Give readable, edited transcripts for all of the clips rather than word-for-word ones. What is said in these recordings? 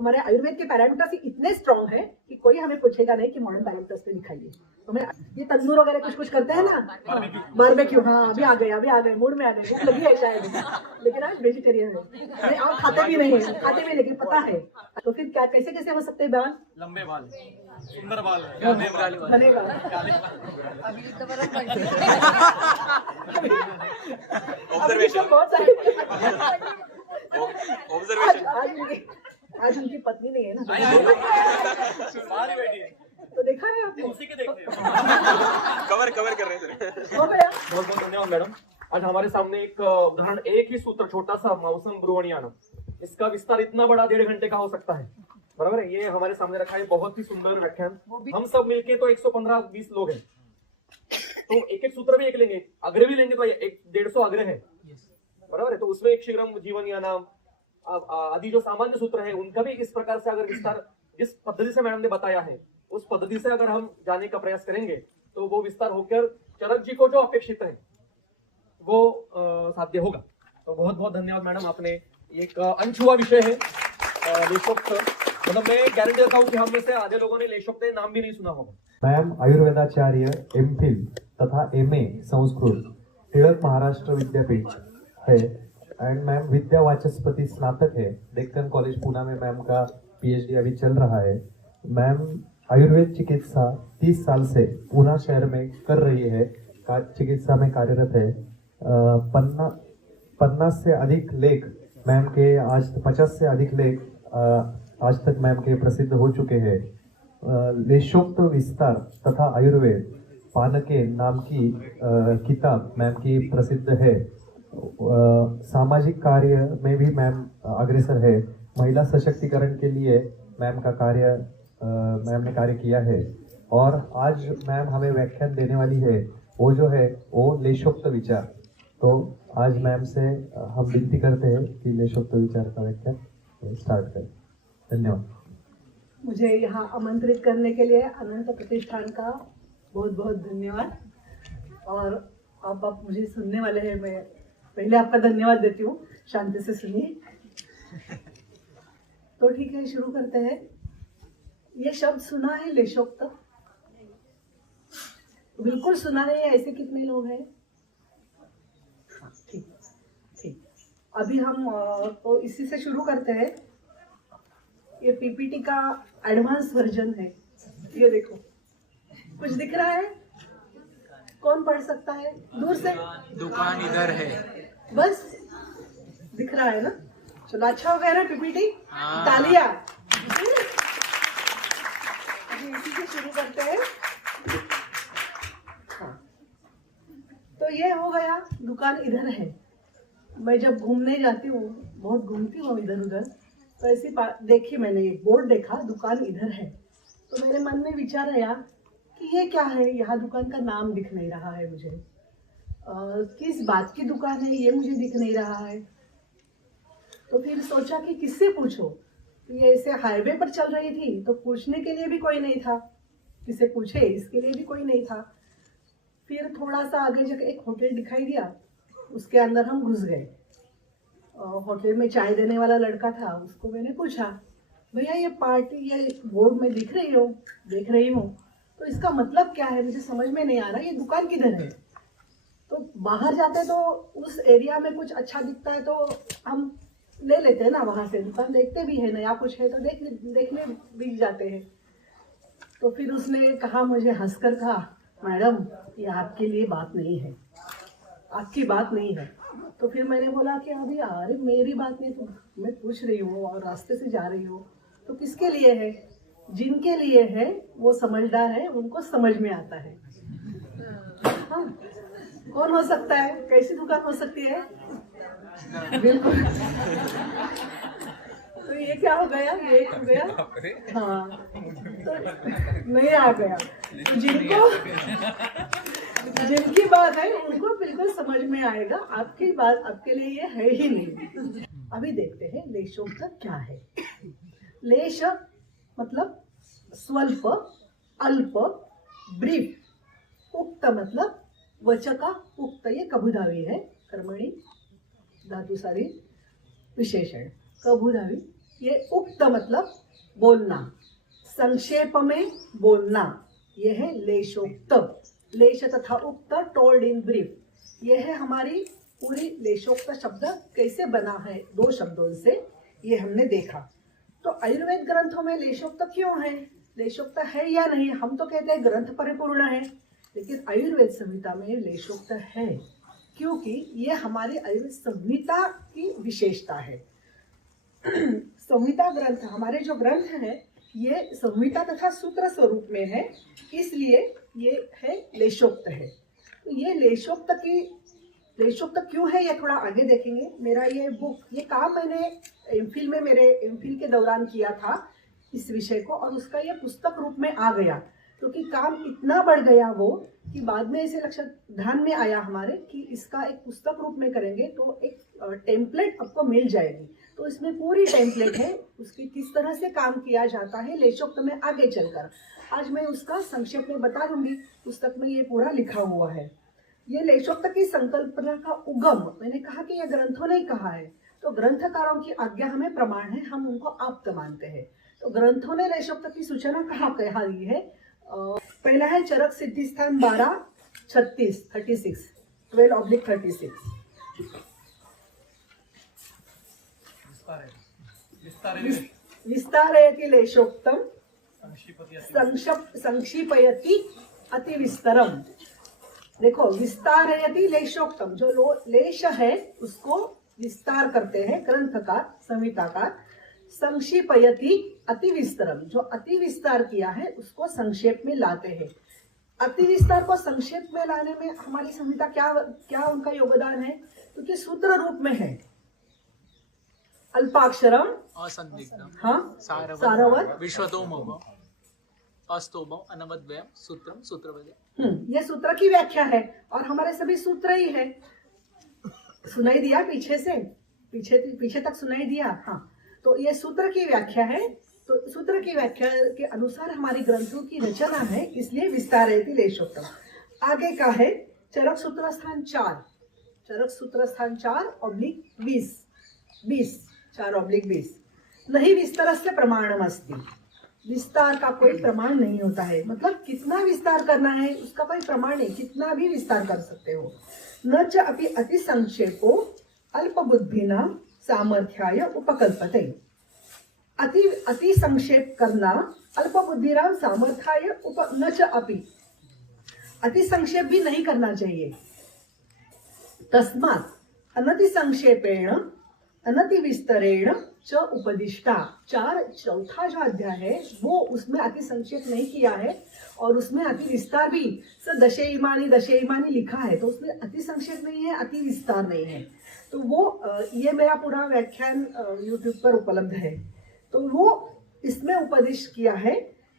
हमारे आयुर्वेद के पैरामीटर्स इतने स्ट्रॉन्ग है कि कोई हमें पूछेगा नहीं कि मॉडर्न पैरामीटर्स पे दिखाइए। तो मैं ये तंदूर वगैरह कुछ कुछ करते हैं ना, बारबेक्यू, हाँ अभी आ गए मूड में आ गए, भूख लगी है शायद, लेकिन आज वेजिटेरियन है और खाते भी नहीं है, खाते भी लेकिन पता है। तो फिर क्या कैसे कैसे हो सकते हैं बाल? लंबे बाल, सुंदर बाल बनेगा। ऑब्जर्वेशन बहुत सारे ऑब्जर्वेशन आज उनकी पत्नी नहीं है ना, बाल बैठी है तो देखा है आपने, उसी के देखते हैं। कवर कर रहे हैं हो गया। बहुत बहुत धन्यवाद मैडम। आज हमारे सामने एक उदाहरण, एक ही सूत्र, छोटा सा माउसम ब्रुवणियाना, इसका विस्तार इतना बड़ा 1.5 घंटे का हो सकता है, बराबर है। ये हमारे सामने रखा है, बहुत ही सुंदर व्याख्यान। हम सब मिलके तो 115-20 लोग हैं, तो एक एक सूत्र भी एक लेंगे, अग्र भी लेंगे तो 150 अग्र है, बराबर है। तो उसमें एक शीघ्रम जीवन या नाम आदि जो सामान्य सूत्र है उनका भी इस प्रकार से अगर विस्तार जिस पद्धति से मैडम ने बताया है उस पद्धति से अगर हम जाने का प्रयास करेंगे तो वो विस्तार होकर चरक जी को जो अपेक्षित है वो साध्य होगा। तो बहुत बहुत धन्यवाद मैडम, आपने एक अनछुआ विषय है लेशोक्त, मतलब मैं गारंटी देता हूँ कि हम में से आधे लोगों ने लेशोक्त नाम भी नहीं सुना होगा। मैम आयुर्वेदाचार्य MPhil तथा MA संस्कृत टिळक महाराष्ट्र विद्यापीठ है एंड मैम विद्या वाचस्पति स्नातक है, डेक्कन कॉलेज पुणे में मैम का PhD अभी चल रहा है। मैम आयुर्वेद चिकित्सा 30 साल से पुणे शहर में कर रही है, चिकित्सा में कार्यरत है। 50 से अधिक लेख मैम के, आज 50 से अधिक लेख आज तक मैम के प्रसिद्ध हो चुके हैं। लेशोक्त विस्तार तथा आयुर्वेद पानके नाम की किताब मैम की प्रसिद्ध है। सामाजिक कार्य में भी मैम अग्रसर है। महिला सशक्तिकरण के लिए मैम का कार्य मैम ने कार्य किया है और आज मैम हमें व्याख्यान देने वाली है वो जो है वो लेशोक्त विचार। तो आज मैम से हम विनती करते हैं कि लेशोक्त विचार का व्याख्यान स्टार्ट करें। धन्यवाद। मुझे यहाँ आमंत्रित करने के लिए अनंत प्रतिष्ठान का बहुत बहुत धन्यवाद। और अब आप मुझे सुनने वाले हैं, मैं पहले आपका धन्यवाद देती हूँ, शांति से सुनिए। तो ठीक है, शुरू करते हैं। ये शब्द सुना है लेशोक्त? बिल्कुल सुना है, ऐसे कितने लोग हैं? ठीक, अभी हम तो इसी से शुरू करते हैं। ये PPT का एडवांस वर्जन है, ये देखो कुछ दिख रहा है, कौन पढ़ सकता है दूर से? दुकान इधर है, बस दिख रहा है ना? चलो अच्छा हो गया ना PPT, तालियां। अभी इसी से शुरू करते हैं। हाँ। तो ये हो गया, दुकान इधर है। मैं जब घूमने जाती हूँ, बहुत घूमती हूँ इधर उधर, तो ऐसी देखी मैंने, एक बोर्ड देखा, दुकान इधर है। तो मेरे मन में विचार आया कि ये क्या है, यहाँ दुकान का नाम दिख नहीं रहा है मुझे, किस बात की दुकान है ये मुझे दिख नहीं रहा है। तो फिर सोचा कि किससे पूछो, ये ऐसे हाईवे पर चल रही थी तो पूछने के लिए भी कोई नहीं था, किसे पूछे इसके लिए भी कोई नहीं था। फिर थोड़ा सा आगे जब एक होटल दिखाई दिया, उसके अंदर हम घुस गए। होटल में चाय देने वाला लड़का था, उसको मैंने पूछा, भैया ये पार्टी, ये बोर्ड में देख रही हूँ तो इसका मतलब क्या है, मुझे समझ में नहीं आ रहा, ये दुकान किधर है? तो बाहर जाते तो उस एरिया में कुछ अच्छा दिखता है तो हम ले लेते हैं ना, वहाँ से दुकान देखते भी है, नया कुछ है तो देखने भी जाते हैं। तो फिर उसने कहा, मुझे हंसकर कहा, मैडम ये आपके लिए बात नहीं है, आपकी बात नहीं है। तो फिर मैंने बोला कि अभी अरे मेरी बात नहीं, तो मैं पूछ रही हूँ और रास्ते से जा रही हूँ, तो किसके लिए है? जिनके लिए है वो समझदार है, उनको समझ में आता है। हाँ, कौन हो सकता है, कैसी दुकान हो सकती है? बिल्कुल। तो ये क्या हो गया, ये हो गया, हाँ तो नहीं आ गया। जिनकी बात है उनको बिल्कुल समझ में आएगा, आपकी बात आपके लिए ये है ही नहीं। अभी देखते हैं लेशोक्त क्या है। लेश मतलब स्वल्प, अल्प, ब्रीफ। उक्त मतलब वचका, उक्त ये कभुधावी है, कर्मणी धातु सारी विशेषण, कभुधावी ये उक्त मतलब बोलना, संक्षेप में बोलना, यह है लेशोक्त। लेश तथा उक्त टोल्ड इन ब्रीफ, यह है हमारी पूरी लेशोक्त शब्द कैसे बना है, 2 शब्दों से, ये हमने देखा। तो आयुर्वेद ग्रंथों में लेशोक्त क्यों है, लेशोक्त है या नहीं? हम तो कहते हैं ग्रंथ परिपूर्ण है, लेकिन आयुर्वेद संहिता में लेशोक्त है, क्योंकि ये हमारी आयुर्वेद संहिता की विशेषता है। संहिता ग्रंथ, हमारे जो ग्रंथ है ये संहिता तथा सूत्र स्वरूप में है, इसलिए ये है लेशोक्त है। तो ये लेशोक्त क्यों है ये थोड़ा आगे देखेंगे। मेरा ये बुक, ये काम मैंने एमफिल में, मेरे एमफिल के दौरान किया था इस विषय को, और उसका ये पुस्तक रूप में आ गया, क्योंकि काम इतना बढ़ गया वो कि बाद में ऐसे लक्ष्य ध्यान में आया हमारे कि इसका एक पुस्तक रूप में करेंगे तो एक टेम्पलेट आपको मिल जाएगी। तो इसमें पूरी टेम्पलेट है, उसकी किस तरह से काम किया जाता है लेशोक्त में आगे चलकर। आज मैं उसका संक्षेप में बता दूंगी, पुस्तक में ये पूरा लिखा हुआ है। ये लेशोक्त की संकल्पना का उगम, मैंने कहा कि यह ग्रंथों ने कहा है, तो ग्रंथकारों की आज्ञा हमें प्रमाण है, हम उनको आप्त मानते हैं। तो ग्रंथों ने लेशोक्त की सूचना कहाँ दी है? पहला है चरक सिद्धि स्थान 12/36 विस्तारयति लेशोक्तम संक्षिपयति अति विस्तरम। देखो, विस्तारयति लेशोक्तम, जो लेश है उसको विस्तार करते हैं ग्रंथकार, संहिताकार। संक्षिपयति अति विस्तरम, जो अति विस्तार किया है उसको संक्षेप में लाते हैं। अति विस्तार को संक्षेप में लाने में हमारी संहिता क्या उनका योगदान है? क्योंकि सूत्र रूप में है, अल्पाक्षरम, असंदिग्धम, हाँ, सारवत, विश्वतोमुखम, अस्तोमम, अनवद्वयम, सूत्रम, सूत्रवदे। ये सूत्र की व्याख्या है, और हमारे सभी सूत्र ही है। सुनाई दिया पीछे से, पीछे तक सुनाई दिया? हाँ, तो ये सूत्र की व्याख्या है। तो सूत्र की व्याख्या के अनुसार हमारी ग्रंथों की रचना है, इसलिए विस्तारयति लेशोक्तम। आगे का है चरक सूत्र स्थान 4, चरक सूत्र स्थान 4/20 नहीं विस्तारस्य प्रमाणम अस्ति। विस्तार का कोई प्रमाण नहीं होता है, मतलब कितना विस्तार करना है उसका कोई प्रमाण नहीं, कितना भी विस्तार कर सकते हो। न च अपि अति संक्षेपो अल्पबुद्धिना सामर्थ्याय उपकल्पते। अति संक्षेप करना अल्पबुद्धिराम सामर्थ्याय न च अपि, अति संक्षेप भी नहीं करना चाहिए। तस्मात् अनति संक्षेपेण अनति विस्तरेण च उपदिष्टा। चौथा जो अध्याय है वो उसमें अति संक्षेप नहीं किया है, और उसमें अति विस्तार भी दशेइमानी लिखा है, तो उसमें अति संक्षेप नहीं है, अति विस्तार नहीं है। तो वो ये मेरा पूरा व्याख्यान YouTube पर उपलब्ध है, तो वो इसमें उपदेश किया है।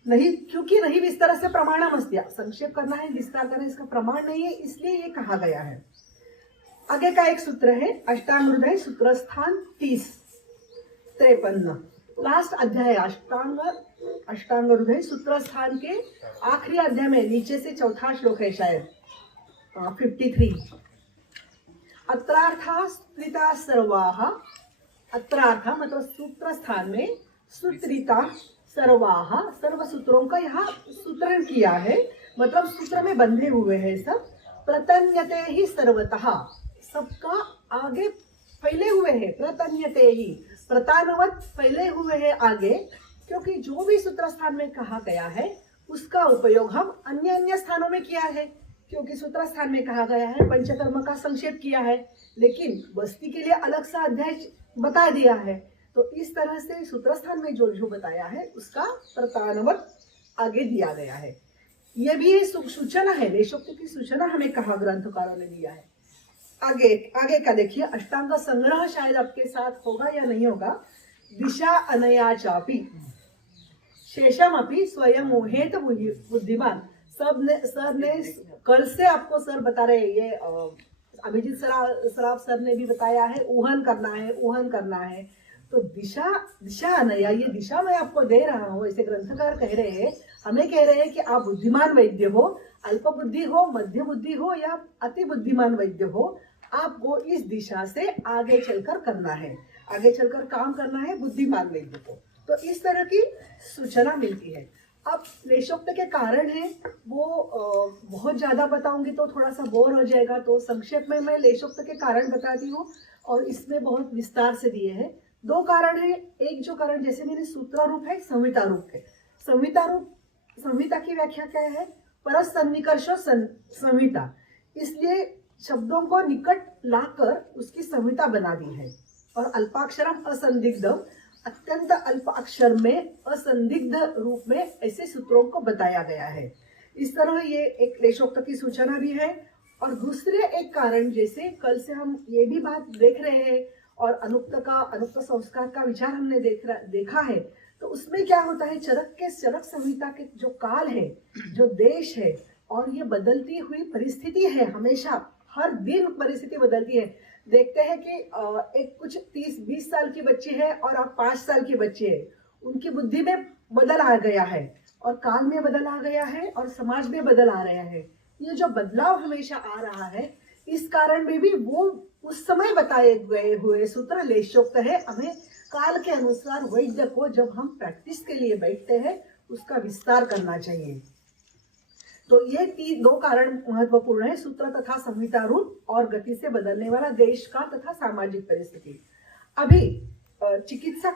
नहीं, क्योंकि नहीं विस्तार से प्रमाणमस्ति, संक्षेप करना है, विस्तार करना है, इसका प्रमाण नहीं है, इसलिए ये कहा गया है। आगे का एक सूत्र है अष्टांग हृदय सूत्र स्थान 30-53, लास्ट अध्याय अष्टांग हृदय सूत्र स्थान के आखिरी अध्याय में नीचे से चौथा श्लोक है शायद 53। अत्रार्था स्तुता सर्वाः, अत्रार्था मतलब सूत्र स्थान में सूत्रिता सर्वाः, सर्व सूत्रों का यहाँ सूत्रण किया है, मतलब सूत्र में बंधे हुए हैं सब। प्रतन्यते ही सर्वतः, सबका आगे फैले हुए हैं, प्रतन्यते ही, प्रतानवत फैले हुए हैं आगे, क्योंकि जो भी सूत्र स्थान में कहा गया है उसका उपयोग हम अन्य स्थानों में किया है। क्योंकि सूत्र स्थान में कहा गया है, पंचकर्म का संक्षेप किया है, लेकिन वस्ती के लिए अलग सा अध्याय बता दिया है। तो इस तरह से सूत्र स्थान में जो बताया है उसका प्रतानवत आगे दिया गया है। यह भी सूचना है, लेशोक्त की सूचना हमें कहा ग्रंथकारों ने दिया है। आगे का देखिए, अष्टांग संग्रह शायद आपके साथ होगा या नहीं होगा। दिशा अनया चापी शेषम अपि स्वयं मोहेत बुद्धिमान। सर ने कल से आपको सर बता रहे, ये अभिजीत सराफ सर ने भी बताया है, ऊहन करना है। तो दिशा अनया, ये दिशा मैं आपको दे रहा हूँ, ऐसे ग्रंथकार कह रहे हैं, हमें कह रहे हैं कि आप बुद्धिमान वैद्य हो, अल्प बुद्धि हो, मध्य बुद्धि हो या अति बुद्धिमान वैद्य हो, आपको इस दिशा से आगे चलकर करना है। आगे चलकर काम करना है बुद्धिमान वैद्य को। तो इस तरह की सूचना मिलती है। अब लेशोक्त के कारण है वो बहुत ज्यादा बताऊंगी तो थोड़ा सा बोर हो जाएगा, तो संक्षेप में मैं लेशोक्त के कारण बताती हूँ और इसमें बहुत विस्तार से दिए हैं। दो कारण है। एक जो कारण जैसे मैंने सूत्र रूप है, संहिता रूप है। संहिता की व्याख्या क्या है? परसन्निकर्षो संहिता, इसलिए शब्दों को निकट लाकर उसकी संहिता बना दी है। और अल्पाक्षरम असंदिग्धम, अत्यंत अल्प अक्षर में असंदिग्ध रूप में ऐसे सूत्रों को बताया गया है। इस तरह ये एक लेशोक्त की सूचना भी है। और दूसरे एक कारण, जैसे कल से हम ये भी बात देख रहे हैं और अनुक्त संस्कार का विचार हमने देखा है, तो उसमें क्या होता है, चरक संहिता के जो काल है, जो देश है और ये बदलती हुई परिस्थिति है, हमेशा हर दिन परिस्थिति बदलती है। देखते हैं कि एक कुछ 30-20 साल की बच्ची है और आप 5 साल की बच्ची है, उनकी बुद्धि में बदल आ गया है और काल में बदल आ गया है और समाज में बदल आ रहा है। ये जो बदलाव हमेशा आ रहा है, इस कारण में भी वो उस समय बताए गए हुए सूत्र लेशोक्त है। हमें काल के अनुसार वैद्य को जब हम प्रैक्टिस के लिए बैठते हैं उसका विस्तार करना चाहिए। तो ये दो कारण महत्वपूर्ण है, सूत्र तथा संहिता रूप और गति से बदलने वाला देश का तथा सामाजिक परिस्थिति। अभी चिकित्सा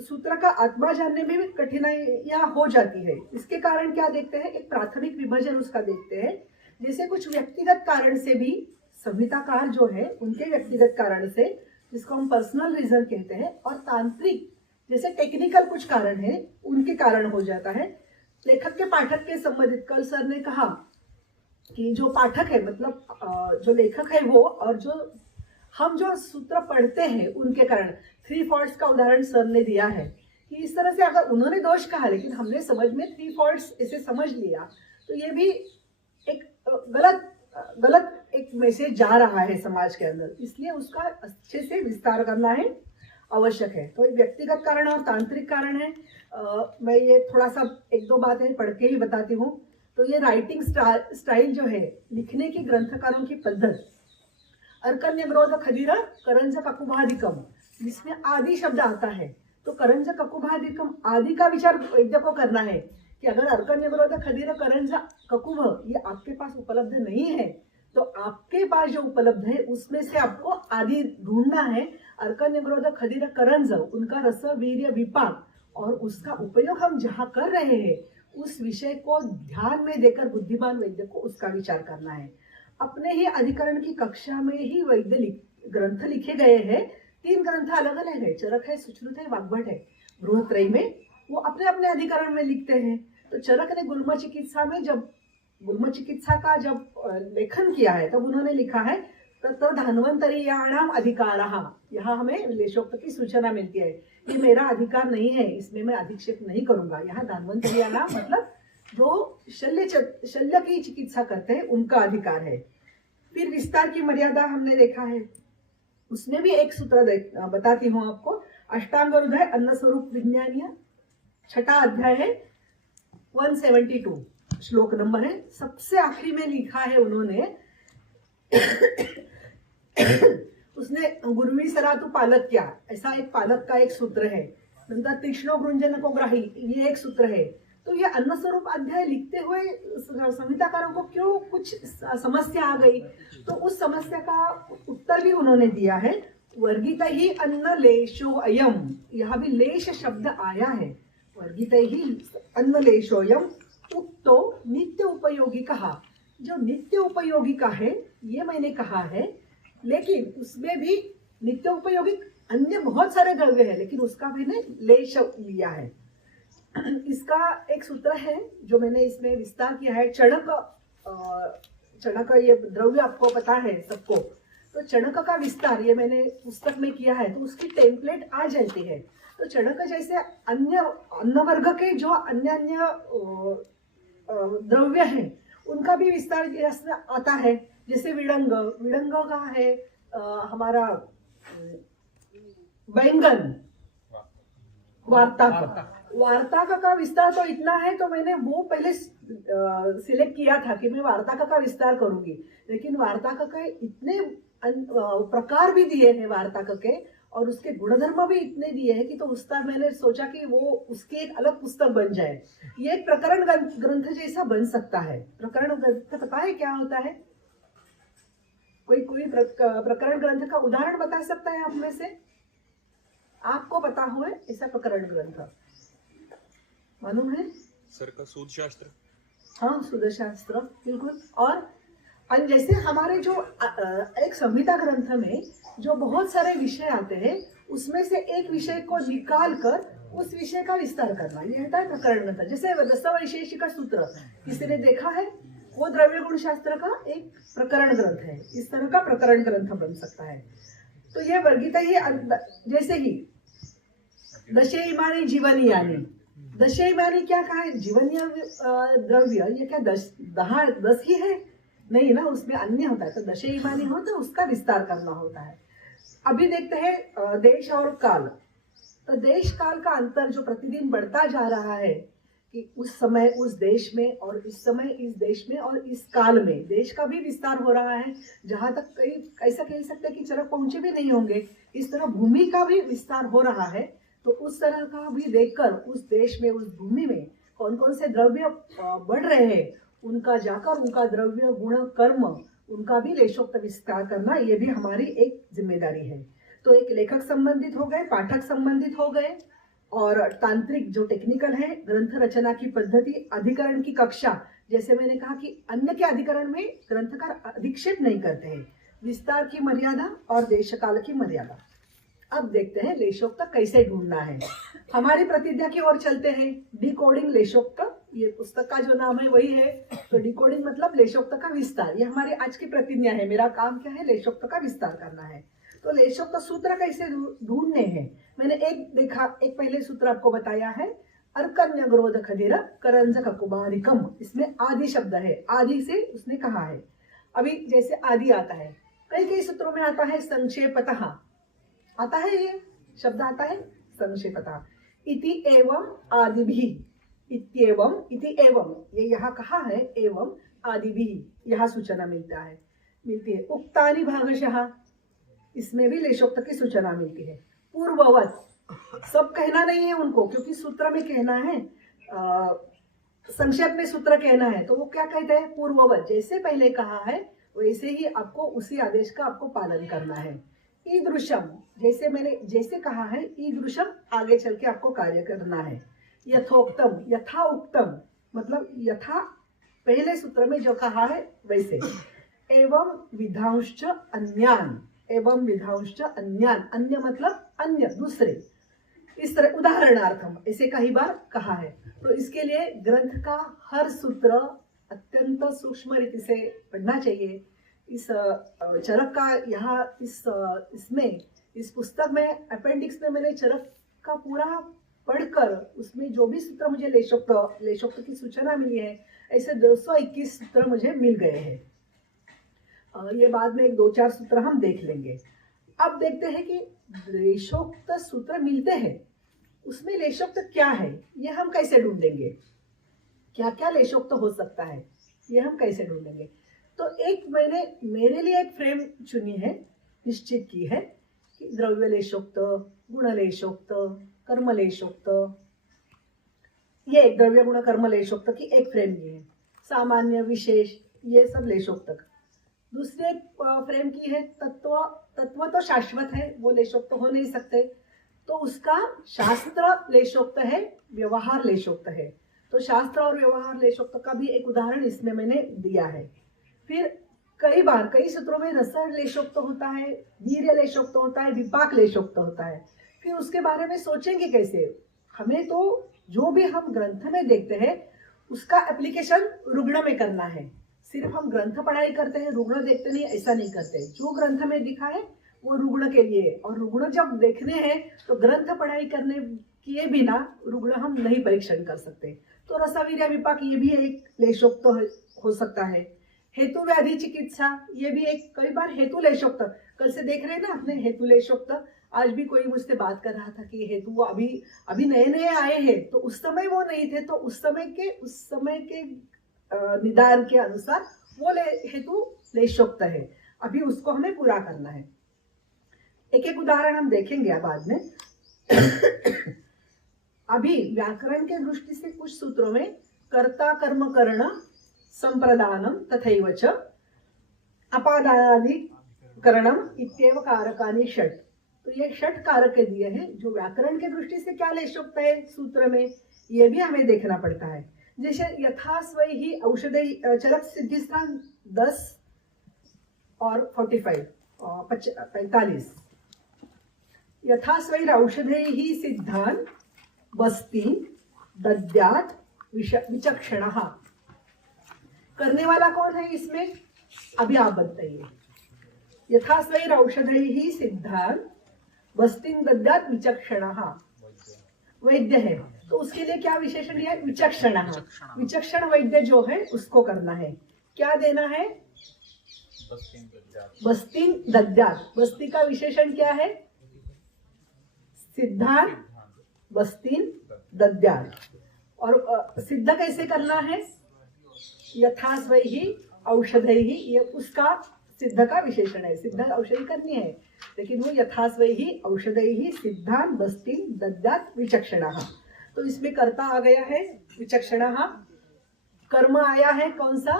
सूत्र का आत्मा जानने में भी कठिनाइयां हो जाती है। इसके कारण क्या देखते हैं, एक प्राथमिक विभाजन उसका देखते हैं। जैसे कुछ व्यक्तिगत कारण से भी संहिताकार जो है उनके व्यक्तिगत कारण से, जिसको हम पर्सनल रीजन कहते हैं, और तांत्रिक जैसे टेक्निकल कुछ कारण है उनके कारण हो जाता है। लेखक के पाठक के संबंधित कल सर ने कहा कि जो पाठक है मतलब जो लेखक है वो, और जो हम जो सूत्र पढ़ते हैं उनके कारण, 3 फॉल्ट्स का उदाहरण सर ने दिया है कि इस तरह से अगर उन्होंने दोष कहा लेकिन हमने समझ में 3 फॉल्ट्स ऐसे समझ लिया, तो ये भी एक गलत एक मैसेज जा रहा है समाज के अंदर। इसलिए उसका अच्छे से विस्तार करना है, आवश्यक है। तो व्यक्तिगत कारण और तांत्रिक कारण है। मैं ये थोड़ा सा 1-2 बातें पढ़ के ही बताती हूँ। तो ये राइटिंग स्टाइल जो है, लिखने की ग्रंथकारों की पद्धत, अर्कन्यग्रोध खदीरा करंज ककुभाधिकम, जिसमें आदि शब्द आता है। तो करंज ककुभाधिकम, आदि का विचार वैद्य को करना है कि अगर अर्कन्यग्रोध खदीरा करंज ककुभ ये आपके पास उपलब्ध नहीं है, तो आपके पास जो उपलब्ध है उसमें से आपको आदि ढूंढना है। अर्कन्यग्रोध खदीरा करंज, उनका रस वीर्य विपाक, और उसका उपयोग हम जहाँ कर रहे हैं उस विषय को ध्यान में देकर बुद्धिमान वैद्य को उसका विचार करना है। अपने ही अधिकरण की कक्षा में ही वैद्य ग्रंथ लिखे गए हैं। 3 ग्रंथ अलग अलग है, चरक है, सुश्रुत है, वाग्भट है। बृहत्रयी में वो अपने अपने अधिकरण में लिखते हैं। तो चरक ने गुल्म चिकित्सा का जब लेखन किया है तब उन्होंने लिखा है तत्र धन्वंतरीयाणाम अधिकारः। यहाँ हमें लेशोक्त की सूचना मिलती है, ये मेरा अधिकार नहीं है, इसमें मैं अधिक्षेप नहीं करूंगा। यहाँ धन्वंतरीयाणाम मतलब जो शल्य की चिकित्सा करते हैं उनका अधिकार है। फिर विस्तार की मर्यादा हमने देखा है, उसमें भी एक सूत्र बताती हूँ आपको। अष्टांग हृदय अन्न स्वरूप विज्ञानीय, 6ठा अध्याय है, 172 श्लोक नंबर है। सबसे आखिरी में लिखा है उन्होंने उसने गुरुवी सरा तो पालक क्या, ऐसा एक पालक का एक सूत्र है। नंतर तीक्ष्णो गृंजन को ग्राही, ये एक सूत्र है। तो ये अन्न स्वरूप अध्याय लिखते हुए संहिताकारों को क्यों कुछ समस्या आ गई, तो उस समस्या का उत्तर भी उन्होंने दिया है। वर्गित ही अन्न लेशो अयम, यहाँ भी लेश शब्द आया है। वर्गित ही अन्न लेशोयम उक्तो नित्य उपयोगी कहा। जो नित्य उपयोगी का है ये मैंने कहा है, लेकिन उसमें भी नित्य उपयोगी अन्य बहुत सारे द्रव्य है, लेकिन उसका मैंने लेश लिया है। इसका एक सूत्र है जो मैंने इसमें विस्तार किया है। चणक ये द्रव्य आपको पता है सबको, तो चणक का विस्तार ये मैंने पुस्तक में किया है, तो उसकी टेम्पलेट आ जाती है। तो चणक जैसे अन्न वर्ग के जो अन्य द्रव्य हैं उनका भी विस्तार इसमें आता है। जैसे विडंग का है हमारा बैंगन, वार्ताक का विस्तार तो इतना है, तो मैंने वो पहले सिलेक्ट किया था कि मैं वार्ताक का विस्तार करूंगी, लेकिन वार्ताक के इतने प्रकार भी दिए हैं वार्ताक के, और उसके गुणधर्म भी इतने दिए हैं कि तो उसका मैंने सोचा कि वो उसकी एक अलग पुस्तक बन जाए। ये एक प्रकरण ग्रंथ जैसा बन सकता है। प्रकरण ग्रंथ पता है क्या होता है? कोई प्रकरण ग्रंथ का उदाहरण बता सकता है आप में से? आपको पता हो ऐसा प्रकरण ग्रंथ मालूम है? सर का सूद शास्त्र। हाँ, सूद शास्त्र बिल्कुल। और जैसे हमारे जो एक संहिता ग्रंथ में जो बहुत सारे विषय आते हैं, उसमें से एक विषय को निकाल कर उस विषय का विस्तार करना, ये होता है प्रकरण ग्रंथ। जैसे दशवैशेषिक सूत्र किसी ने देखा है, वो द्रव्य गुण शास्त्र का एक प्रकरण ग्रंथ है। इस तरह का प्रकरण ग्रंथ बन सकता है। तो ये वर्गीता ही जैसे ही दशेइमानी जीवनीयानी, दशेइमानी क्या कहा है? जीवनीय द्रव्य, ये क्या 10 ही है? नहीं ना, उसमें अन्य होता है। तो दशेइमानी हो तो उसका विस्तार करना होता है। अभी देखते हैं देश और काल। तो देश काल का अंतर जो प्रतिदिन बढ़ता जा रहा है कि उस समय उस देश में और इस समय इस देश में और इस काल में देश का भी विस्तार हो रहा है। जहाँ तक कई ऐसा कह सकते हैं कि चरक पहुंचे भी नहीं होंगे, इस तरह भूमि का भी विस्तार हो रहा है। तो उस तरह का भी देखकर उस देश में उस भूमि में कौन कौन से द्रव्य बढ़ रहे हैं, उनका जाकर उनका द्रव्य गुण कर्म उनका भी लेशोक्त विस्तार करना, ये भी हमारी एक जिम्मेदारी है। तो एक लेखक संबंधित हो गए, पाठक संबंधित हो गए, और तांत्रिक जो टेक्निकल है, ग्रंथ रचना की पद्धति, अधिकरण की कक्षा। जैसे मैंने कहा कि अन्य के अधिकरण में ग्रंथकार अधिक्षेप नहीं करते हैं, विस्तार की मर्यादा और देशकाल की मर्यादा। अब देखते हैं लेशोक्त कैसे ढूंढना है। हमारी प्रतिज्ञा की ओर चलते हैं। डिकोडिंग लेशोक्त, ये पुस्तक का जो नाम है वही है। तो डिकोडिंग मतलब लेशोक्त का विस्तार, ये हमारी आज की प्रतिज्ञा है। मेरा काम क्या है? लेशोक्त का विस्तार करना है। तो लेशोक्त सूत्र कैसे ढूंढने हैं? मैंने एक पहले सूत्र आपको बताया है, अर्कन्य ग्रोध खदिर करंजक कुमारिकम। इसमें आदि शब्द है, आदि से उसने कहा है। अभी जैसे आदि आता है, कई सूत्रों में आता है संक्षेपतः, आता है ये शब्द आता है संक्षेपतः। इति एवं आदिभिः, इत्येवं इति एवं, ये यहाँ कहा है एवं आदिभिः, यहाँ सूचना मिलती है। उक्तानि भागशः, इसमें भी लेशोक्त की सूचना मिलती है। पूर्ववत, सब कहना नहीं है उनको, क्योंकि सूत्र में कहना है, संक्षेप में सूत्र कहना है। तो वो क्या कहते हैं? पूर्ववत, जैसे पहले कहा है वैसे ही आपको उसी आदेश का आपको पालन करना है। ईदृशम, जैसे कहा है, ईदृशम आगे चल के आपको कार्य करना है। यथोक्तम, यथा उक्तम मतलब यथा पहले सूत्र में जो कहा है वैसे। एवं विधांश्च अन्यान, एवं विधांश्च अन्यान, अन्य मतलब अन्य दूसरे। इस तरह उदाहरणार्थम ऐसे कई बार कहा है। तो इसके लिए ग्रंथ का हर सूत्र अत्यंत सूक्ष्म रीति से पढ़ना चाहिए। इस चरक का यहाँ इस पुस्तक में अपेंडिक्स में मैंने चरक का पूरा पढ़कर उसमें जो भी सूत्र मुझे लेशोक्त की सूचना मिली है, ऐसे 221 सूत्र मुझे मिल गए हैं। ये बाद में 1-2-4 सूत्र हम देख लेंगे। अब देखते हैं कि लेशोक्त सूत्र मिलते हैं, उसमें लेशोक्त क्या है, ये हम कैसे ढूंढेंगे? क्या क्या लेशोक्त हो सकता है, ये हम कैसे ढूंढेंगे? तो एक मैंने मेरे लिए एक फ्रेम चुनी है, निश्चित की है कि द्रव्य लेशोक्त, गुण लेशोक्त, कर्म लेशोक्त, ये एक द्रव्य गुण कर्म लेशोक्त की एक फ्रेम की है। सामान्य विशेष ये सब लेशोक्त। दूसरे एक फ्रेम की है तत्व तो शाश्वत है, वो लेशोक्त हो नहीं सकते, तो उसका शास्त्र लेशोक्त है, व्यवहार लेशोक्त है। तो शास्त्र और व्यवहार लेशोक्त का भी एक उदाहरण इसमें मैंने दिया है। फिर कई सूत्रों में रसर लेशोक्त होता है, वीर्य लेशोक्त होता है, विपाक लेशोक्त होता है। फिर उसके बारे में सोचेंगे कैसे? हमें तो जो भी हम ग्रंथ में देखते हैं उसका एप्लीकेशन रुग्ण में करना है। सिर्फ हम ग्रंथ पढ़ाई करते हैं, रुग्ण देखते नहीं, ऐसा नहीं करते। जो ग्रंथ में दिखा है वो रुग्ण के लिए, और रुग्ण जब देखने हैं तो ग्रंथ पढ़ाई करने किए बिना रुग्ण हम नहीं परीक्षण कर सकते। तो रसवीर्य विपाक ये भी एक लेशोक्त हो सकता है। हेतु व्याधि चिकित्सा, ये भी एक कई बार हेतु लेशोक्त, कल से देख रहे हैं ना अपने हेतु लेशोक्त। आज भी कोई मुझसे बात कर रहा था कि हेतु अभी नए आए हैं, तो उस समय वो नहीं थे, तो उस समय के निदान के अनुसार वो हेतु लेशोक्त है, अभी उसको हमें पूरा करना है। एक एक उदाहरण हम देखेंगे बाद में। अभी व्याकरण के दृष्टि से कुछ सूत्रों में कर्ता कर्म करण संप्रदानम तथैव च अपादानाधिकरणम इत्येव कारकानि षट। तो ये षट कारक दिए हैं जो व्याकरण के दृष्टि से क्या लेशोक्त है सूत्र में, ये भी हमें देखना पड़ता है। जैसे यथास्वै ही औषधि चरक सिद्धिस्थान 10 और 45 यथास्वैर औषधै ही सिद्धान बस्ती दद्यात् विचक्षणः। करने वाला कौन है इसमें, अभी आप बताइए। यथास्वैर औषधै ही सिद्धान बस्ती दद्यात् विचक्षणः, वैद्य है तो उसके लिए क्या विशेषण दिया, विचक्षणः। विचक्षण वैद्य जो है उसको करना है, क्या देना है, बस्ती दद्यात्। बस्ती का विशेषण क्या है, सिद्धान बस्ती दद्यात्। और सिद्ध कैसे करना है, यथास्वै ही औषधै ही, ये उसका सिद्ध का विशेषण है। सिद्ध औषधि करनी है लेकिन वो यथास्वै ही औषधै ही सिद्धान बस्ती दद्यात् विचक्षणः। तो इसमें कर्ता आ गया है विचक्षणः, कर्म आया है कौन सा,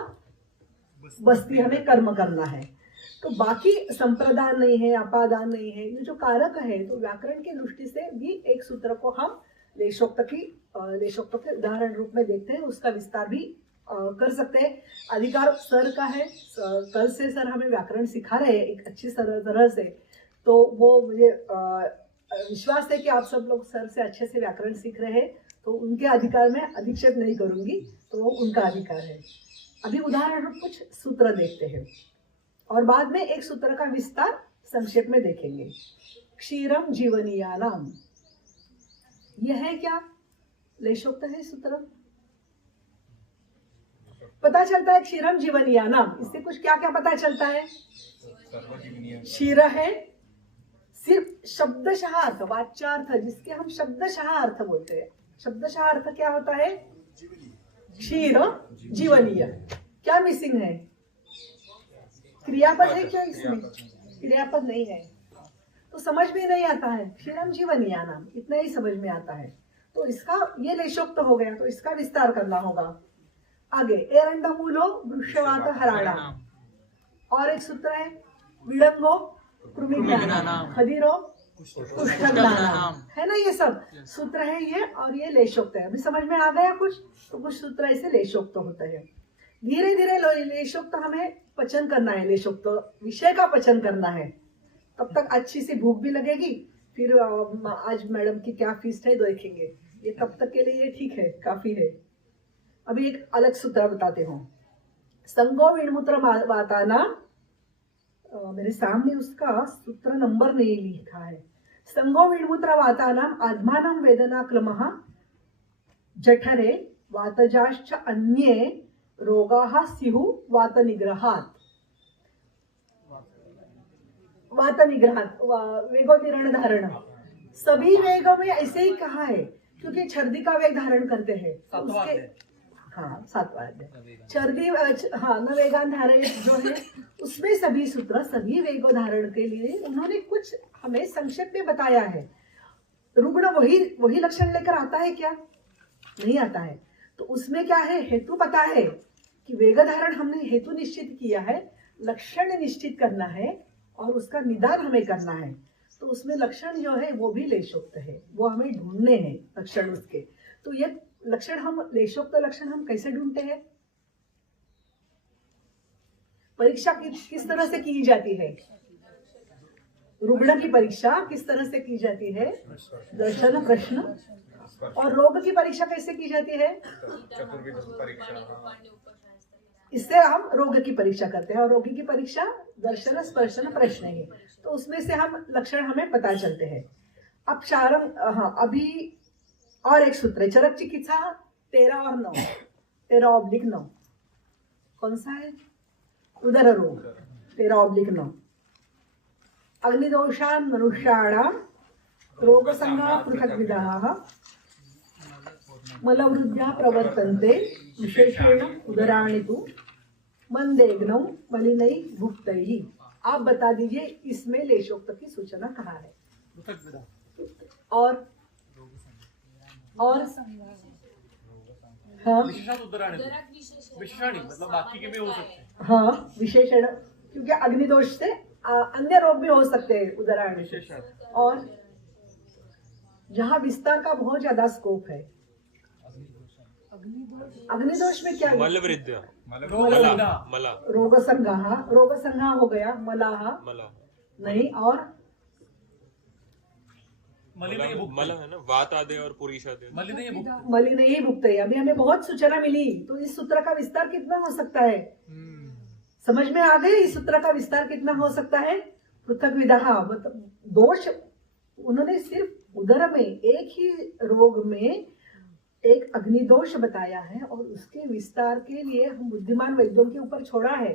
बस्ती, हमें कर्म करना है। तो बाकी संप्रदान नहीं है, अपादान नहीं है, ये जो कारक है। तो व्याकरण की दृष्टि से भी एक सूत्र को हम लेशोक्त के उदाहरण रूप में देखते हैं, उसका विस्तार भी कर सकते हैं। अधिकार सर का है, कल से सर हमें व्याकरण सिखा रहे हैं एक अच्छी तरह से। तो वो मुझे विश्वास है कि आप सब लोग सर से अच्छे से व्याकरण सीख रहे हैं, तो उनके अधिकार में अधिक्षेप नहीं करूंगी, तो वो उनका अधिकार है। अभी उदाहरण रूप कुछ सूत्र देखते हैं और बाद में एक सूत्र का विस्तार संक्षेप में देखेंगे। क्षीरम जीवनीयानाम, यह है क्या, लेशोक्त है सूत्र। पता चलता है क्षीरम जीवनीयानाम, इससे कुछ क्या क्या पता चलता है। क्षीर है सिर्फ शब्दशः अर्थ, वाच्यार्थ जिसके हम शब्दशः अर्थ बोलते हैं। शब्दशः अर्थ क्या होता है, क्षीर जीवनीय। क्या मिसिंग है, क्रियापद है क्या इसमें, क्रियापद नहीं है तो समझ में नहीं आता है। क्षीरम जीवनीयानाम इतना ही समझ में आता है, तो इसका ये लेशोक्त हो गया, तो इसका विस्तार करना होगा। आगे एरंडमूलो वृक्षवात हराणा, और एक सूत्र है विडंगो कृमिज्ञानाम, खदीरो कुष्ठज्ञानाम, है ना। ये सब सूत्र है ये, और ये लेशोक्त है। अभी समझ में आ गया कुछ, तो कुछ सूत्र ऐसे लेशोक्त होते हैं। धीरे धीरे लेशोक्त हमें पचन करना है, लेशोक्त विषय का पचन करना है, तब तक अच्छी सी भूख भी लगेगी। फिर आज मैडम की क्या फीस है देखेंगे, ये तब तक के लिए ये ठीक है, काफी है। अभी एक अलग सूत्र बताते हूँ। संगो विणमूत्र वाताना, मेरे सामने उसका सूत्र नंबर नहीं लिखा है। संगो विणमूत्र वातानाम आत्मानं वेदना क्लमः जठरे वातजाश्च अन्ये रोगाः स्युः वात निग्रहात्। वात निग्रहात् वेगोत्तीर्ण धारण, सभी वेगों में ऐसे ही कहा है क्योंकि छर्दी का वेग धारण करते हैं उसके, हाँ 7वां अध्याय छर्दी, हाँ न वेगान धारण जो है उसमें सभी सूत्र सभी वेगो धारण के लिए उन्होंने कुछ हमें संक्षेप में बताया है। रुग्ण वही लक्षण लेकर आता है क्या, नहीं आता है। तो उसमें क्या है, हेतु पता है कि वेग धारण हमने हेतु निश्चित किया है, लक्षण निश्चित करना है और उसका निदान हमें करना है। तो उसमें लक्षण जो है वो भी लेशोक्त है, वो हमें ढूंढने हैं लक्षण उसके। तो ये लक्षण हम लेशोक्त लक्षण हम कैसे ढूंढते हैं, परीक्षा किस तरह से की जाती है, रुग्ण की परीक्षा किस तरह से की जाती है, दर्शन प्रश्न। और रोग की परीक्षा कैसे की जाती है, इससे हम रोग की परीक्षा करते हैं, और रोगी की परीक्षा दर्शन स्पर्शन प्रश्न है। तो उसमें से हम लक्षण हमें पता चलते हैं। अब क्षारम, हाँ अभी और एक सूत्र है, चरक चिकित्सा 13 और 9, 13/9 कौन सा है, उदर रोग 13/9। अग्निदोषान् मनुष्याणां रोगसंगा पृथग्विधाः मलवृद्ध्या प्रवर्तन्ते विशेषेण उदराणि तु मंदेग्नौ मलिनै भुक्तैः। आप बता दीजिए इसमें लेशोक्त की सूचना कहाँ है। और हाँ विशेषाणी मतलब बाकी के भी हो सकते हैं। हाँ विशेषण, क्योंकि अग्निदोष से अन्य रोग भी हो सकते हैं उदाहरण। विशेषण और जहाँ विस्तार का बहुत ज्यादा स्कोप है, अग्निदोष में क्या है? मल वृद्ध मला रोग संघा हो गया, मलाह मला नहीं, और मला है ना, वात आदि और पुरुष आदि। मलिन ही भुगते। अभी हमें बहुत सूचना मिली, तो इस सूत्र का विस्तार कितना हो सकता है? समझ में आ गए इस सूत्र का विस्तार कितना हो सकता है? पृथक विधा मतलब दोष, उन्होंने सिर्फ उदर में एक ही रोग में एक अग्निदोष बताया है और उसके विस्तार के लिए हम बुद्धिमान वैद्यों के ऊपर छोड़ा है।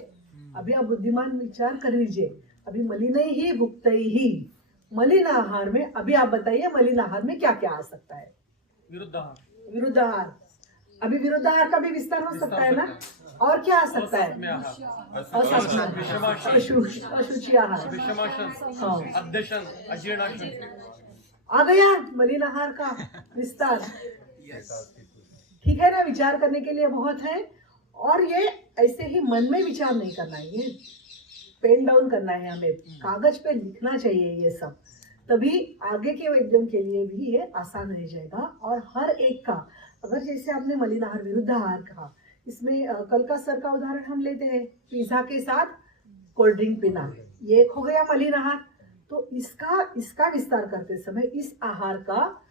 अभी आप बुद्धिमान विचार कर लीजिए। अभी मलिन ही भुगते ही, मलिन आहार में, अभी आप बताइए मलिन आहार में क्या क्या आ सकता है? विरुद्ध आहार। अभी विरुद्ध आहार का भी विस्तार हो सकता है ना? और क्या आ सकता है? अशुचि आहार, आ गया मलिन आहार का विस्तार। ठीक है ना? विचार करने के लिए बहुत है। और ये ऐसे ही मन में विचार नहीं करना है, ये पेन डाउन करना है, हमें कागज पे लिखना चाहिए ये सब, तभी आगे के वैद्यों के लिए भी ये आसान रह जाएगा। और हर एक का, अगर जैसे आपने मलिन आहार विरुद्ध आहार कहा, इसमें कल का सर का उदाहरण हम लेते हैं, पिज्जा के साथ कोल्ड ड्रिंक पीना, ये एक हो गया मलिन आहार। तो इसका विस्तार करते समय इस आहार का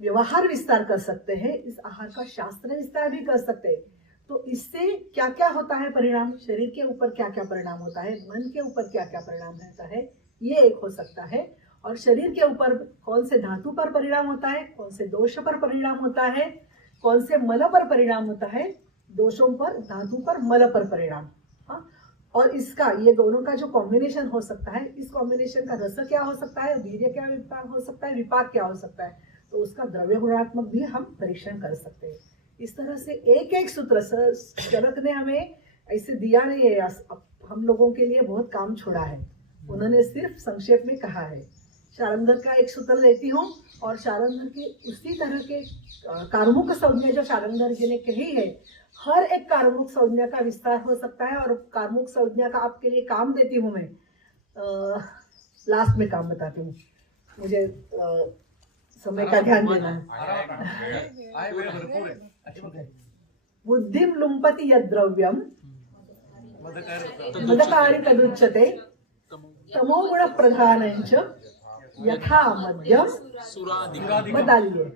व्यवहार विस्तार कर सकते हैं, इस आहार का शास्त्र विस्तार भी कर सकते हैं। तो इससे क्या क्या होता है परिणाम, शरीर के ऊपर क्या क्या परिणाम होता है, मन के ऊपर क्या क्या परिणाम होता है, ये एक हो सकता है। और शरीर के ऊपर कौन से धातु पर परिणाम होता है, कौन से दोष पर परिणाम होता है, कौन से मल पर परिणाम होता है, दोषों पर, धातु पर, मल पर परिणाम। हाँ, और इसका ये दोनों का जो कॉम्बिनेशन हो सकता है, इस कॉम्बिनेशन का रस क्या हो सकता है, वीर्य क्या विपाक हो सकता है, विपाक क्या हो सकता है, तो उसका द्रव्य गुणात्मक भी हम परीक्षण कर सकते हैं। इस तरह से एक एक सूत्र शरद ने हमें ऐसे दिया नहीं है, हम लोगों के लिए बहुत काम छोड़ा है, उन्होंने सिर्फ संक्षेप में कहा है। शारंगर का एक सूत्र लेती हूँ और शारंगर की उसी तरह के कार्मुक संज्ञा जो शारंगर जी ने कही है, हर एक कार्मुक संज्ञा का विस्तार हो सकता है। और कार्मुक संज्ञा का आपके लिए काम देती हूँ मैं, लास्ट में काम बताती हूँ, मुझे समय का ध्यान देना है। बुद्धिम लुम्पति यद्द्रव्यम मदकारी तदुच्यते तमोगुण प्रधानंच यथा मध्यम बदलिए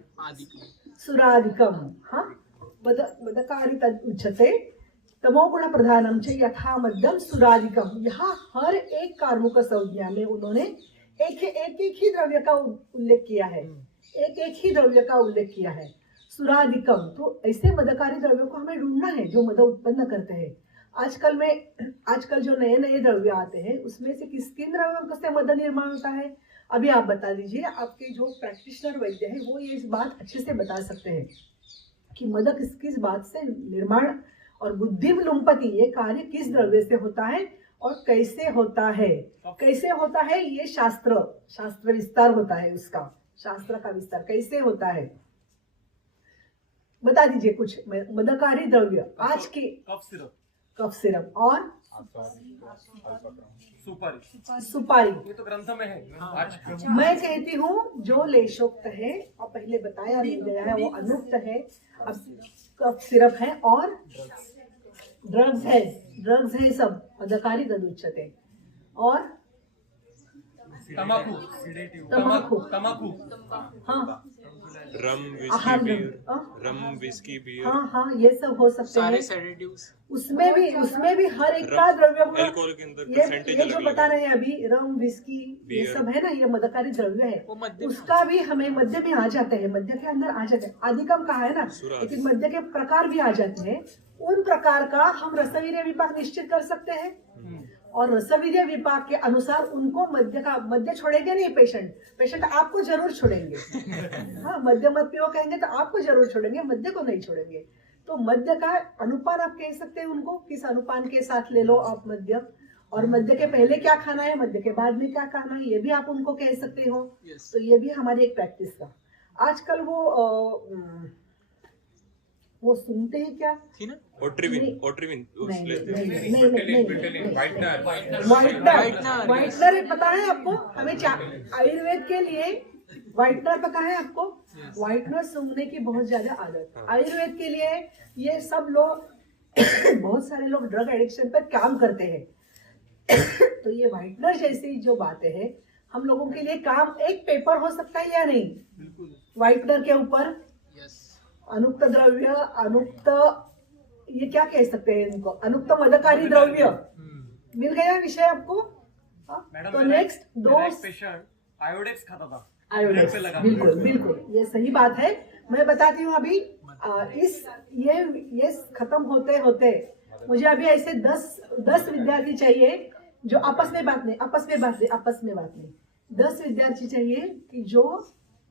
सुरादिकम। हाँ, मदकारी तदुच्यते तमोगुण प्रधानम च यथा मध्यम सुरादिकम। यहाँ हर एक कार्मुक संज्ञा में उन्होंने एक ही द्रव्य का उल्लेख किया है, एक ही द्रव्य का उल्लेख किया है। सुरादिकम, तो ऐसे मदकारी द्रव्यों को हमें ढूंढना है जो मद उत्पन्न करते हैं। आजकल जो नए नए द्रव्य आते हैं उसमें से किन द्रव्यों से मद निर्माण होता है? अभी आप बता दीजिए, आपके जो प्रैक्टिशनर वैद्य है वो ये इस बात अच्छे से बता सकते हैं कि मद किस बात से निर्माण और बुद्धिम लुम्पति ये कार्य किस द्रव्य से होता है और कैसे होता है। कैसे होता है ये शास्त्र विस्तार होता है, उसका शास्त्र का विस्तार कैसे होता है बता दीजिए कुछ मदकारी द्रव्य आज के। कफ सिरप और सुपारी ये तो ग्रंथ में है। आज मैं कहती हूँ जो लेशोक्त है और पहले बताया नहीं गया है वो अनुक्त है। अब कफ सिरप है और ड्रग्स है सब मदकारी तदुच्यते। और तमाकू हाँ, रम विस्की बियर, हाँ ये सब हो सकते हैं। सेडेटिव्स उसमें भी हर एक का द्रव्य अल्कोहल के अंदर परसेंटेज ये जो बता रहे हैं अभी, रम विस्की ये सब है ना, ये मदकारी द्रव्य है। उसका भी हमें मध्य में आ जाते हैं, मध्य के अंदर आ जाते हैं। आदिकम कहा है ना, लेकिन मध्य के प्रकार भी आ जाते हैं। उन प्रकार का हम रसवीर्य विपाक निश्चित कर सकते हैं और रसवीर्य विपाक के अनुसार उनको मध्य छोड़ेंगे नहीं पेशेंट आपको जरूर छोड़ेंगे। हाँ, मध्य मत पियो कहेंगे तो आपको जरूर छोड़ेंगे, मध्य को नहीं छोड़ेंगे। तो मध्य का अनुपान आप कह सकते हैं उनको, किस अनुपान के साथ ले लो आप मध्य। और मध्य के पहले क्या खाना है, मध्य के बाद में क्या खाना है, ये भी आप उनको कह सकते हो। Yes. तो ये भी हमारी एक प्रैक्टिस था। आजकल वो सुनते हैं क्या? थी ना? ओट्रिविन व्हाइटनर है, पता है आपको? हमें आयुर्वेद के लिए व्हाइटनर पता है आपको? व्हाइटनर सूंघने की बहुत ज्यादा आदत। आयुर्वेद के लिए ये सब लोग बहुत सारे लोग ड्रग एडिक्शन पर काम करते हैं। तो ये व्हाइटनर जैसी जो बातें हैं हम लोगों के लिए काम, एक पेपर हो सकता है या नहीं? व्हाइटनर के ऊपर यस अनुक्त द्रव्य, अनुक्त, ये क्या कह सकते हैं इनको, अनुक्त मदकारी द्रव्य। मिल गया विषय आपको? हाँ? तो नेक्स्ट दो आयोडेक्स खाता था। आयोडेक्स, बिल्कुल बिल्कुल, ये सही बात है। मैं बताती हूँ अभी ये खत्म होते होते मुझे अभी ऐसे 10 विद्यार्थी चाहिए जो आपस में बात नहीं 10 विद्यार्थी चाहिए कि जो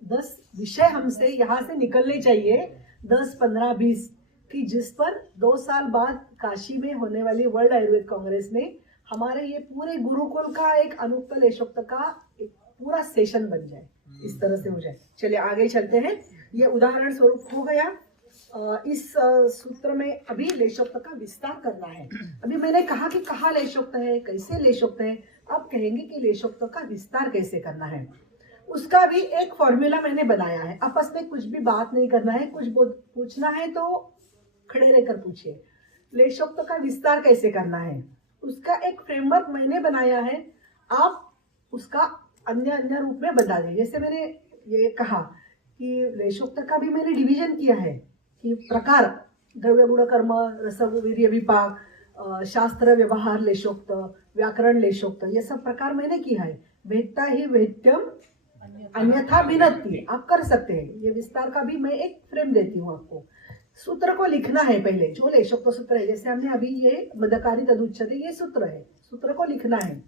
10 विषय हमसे यहाँ से निकलने चाहिए, 10, 15, 20, कि जिस पर 2 साल बाद काशी में होने वाली वर्ल्ड आयुर्वेद कांग्रेस में हमारे ये पूरे गुरुकुल का एक अनुक्त लेशोक्त का एक पूरा सेशन बन जाए, इस तरह से हो जाए। चलिए आगे चलते हैं। ये उदाहरण स्वरूप हो गया। इस सूत्र में अभी लेशोक्त का विस्तार करना है। अभी मैंने कहा कि कहाँ लेशोक्त है, कैसे लेशोक्त है। अब कहेंगे कि लेशोक्त का विस्तार कैसे करना है। उसका भी एक फॉर्मूला मैंने बनाया है। आपस में कुछ भी बात नहीं करना है, कुछ पूछना है तो खड़े रहकर पूछिए। लेशोक्त का विस्तार कैसे करना है उसका एक फ्रेमवर्क मैंने बनाया है। आप उसका अन्य रूप में बता दें। जैसे मैंने ये कहा कि लेशोक्त का भी मैंने डिवीजन किया है कि प्रकार, द्रव्य गुण कर्म, रस वीर्य विपाक, शास्त्र व्यवहार लेशोक्त, व्याकरण लेशोक्त, ये सब प्रकार मैंने किया है। वेत्ता ही वेद्यम अन्यथा भिन्नति, आप कर सकते हैं। ये विस्तार का भी मैं एक फ्रेम देती हूँ आपको। सूत्र को लिखना है पहले, जो लेशोक्त सूत्र है, जैसे हमने अभी ये मदकारी तदुच्यते ये सूत्र है, सूत्र को लिखना है।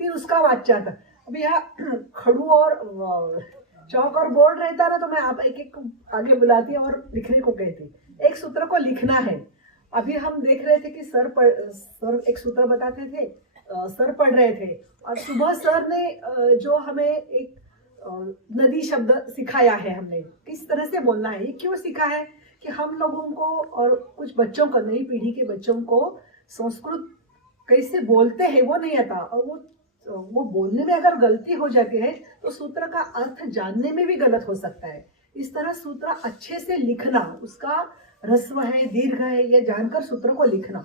फिर उसका वाच्यार्थ। अभी यहाँ खड़ू और चौक और बोर्ड रहता ना तो मैं आप एक एक आगे बुलाती और लिखने को कहती। एक सूत्र को लिखना है। अभी हम देख रहे थे कि सर एक सूत्र बताते थे, सर पढ़ रहे थे, और सुबह सर ने जो हमें एक नदी शब्द सिखाया है, हमने किस तरह से बोलना है। ये क्यों सीखा है कि हम लोगों को और कुछ बच्चों को, नई पीढ़ी के बच्चों को संस्कृत कैसे बोलते हैं वो नहीं आता, और वो बोलने में अगर गलती हो जाती है तो सूत्र का अर्थ जानने में भी गलत हो सकता है। इस तरह सूत्र अच्छे से लिखना, उसका ह्रस्व है दीर्घ है ये जानकर सूत्र को लिखना।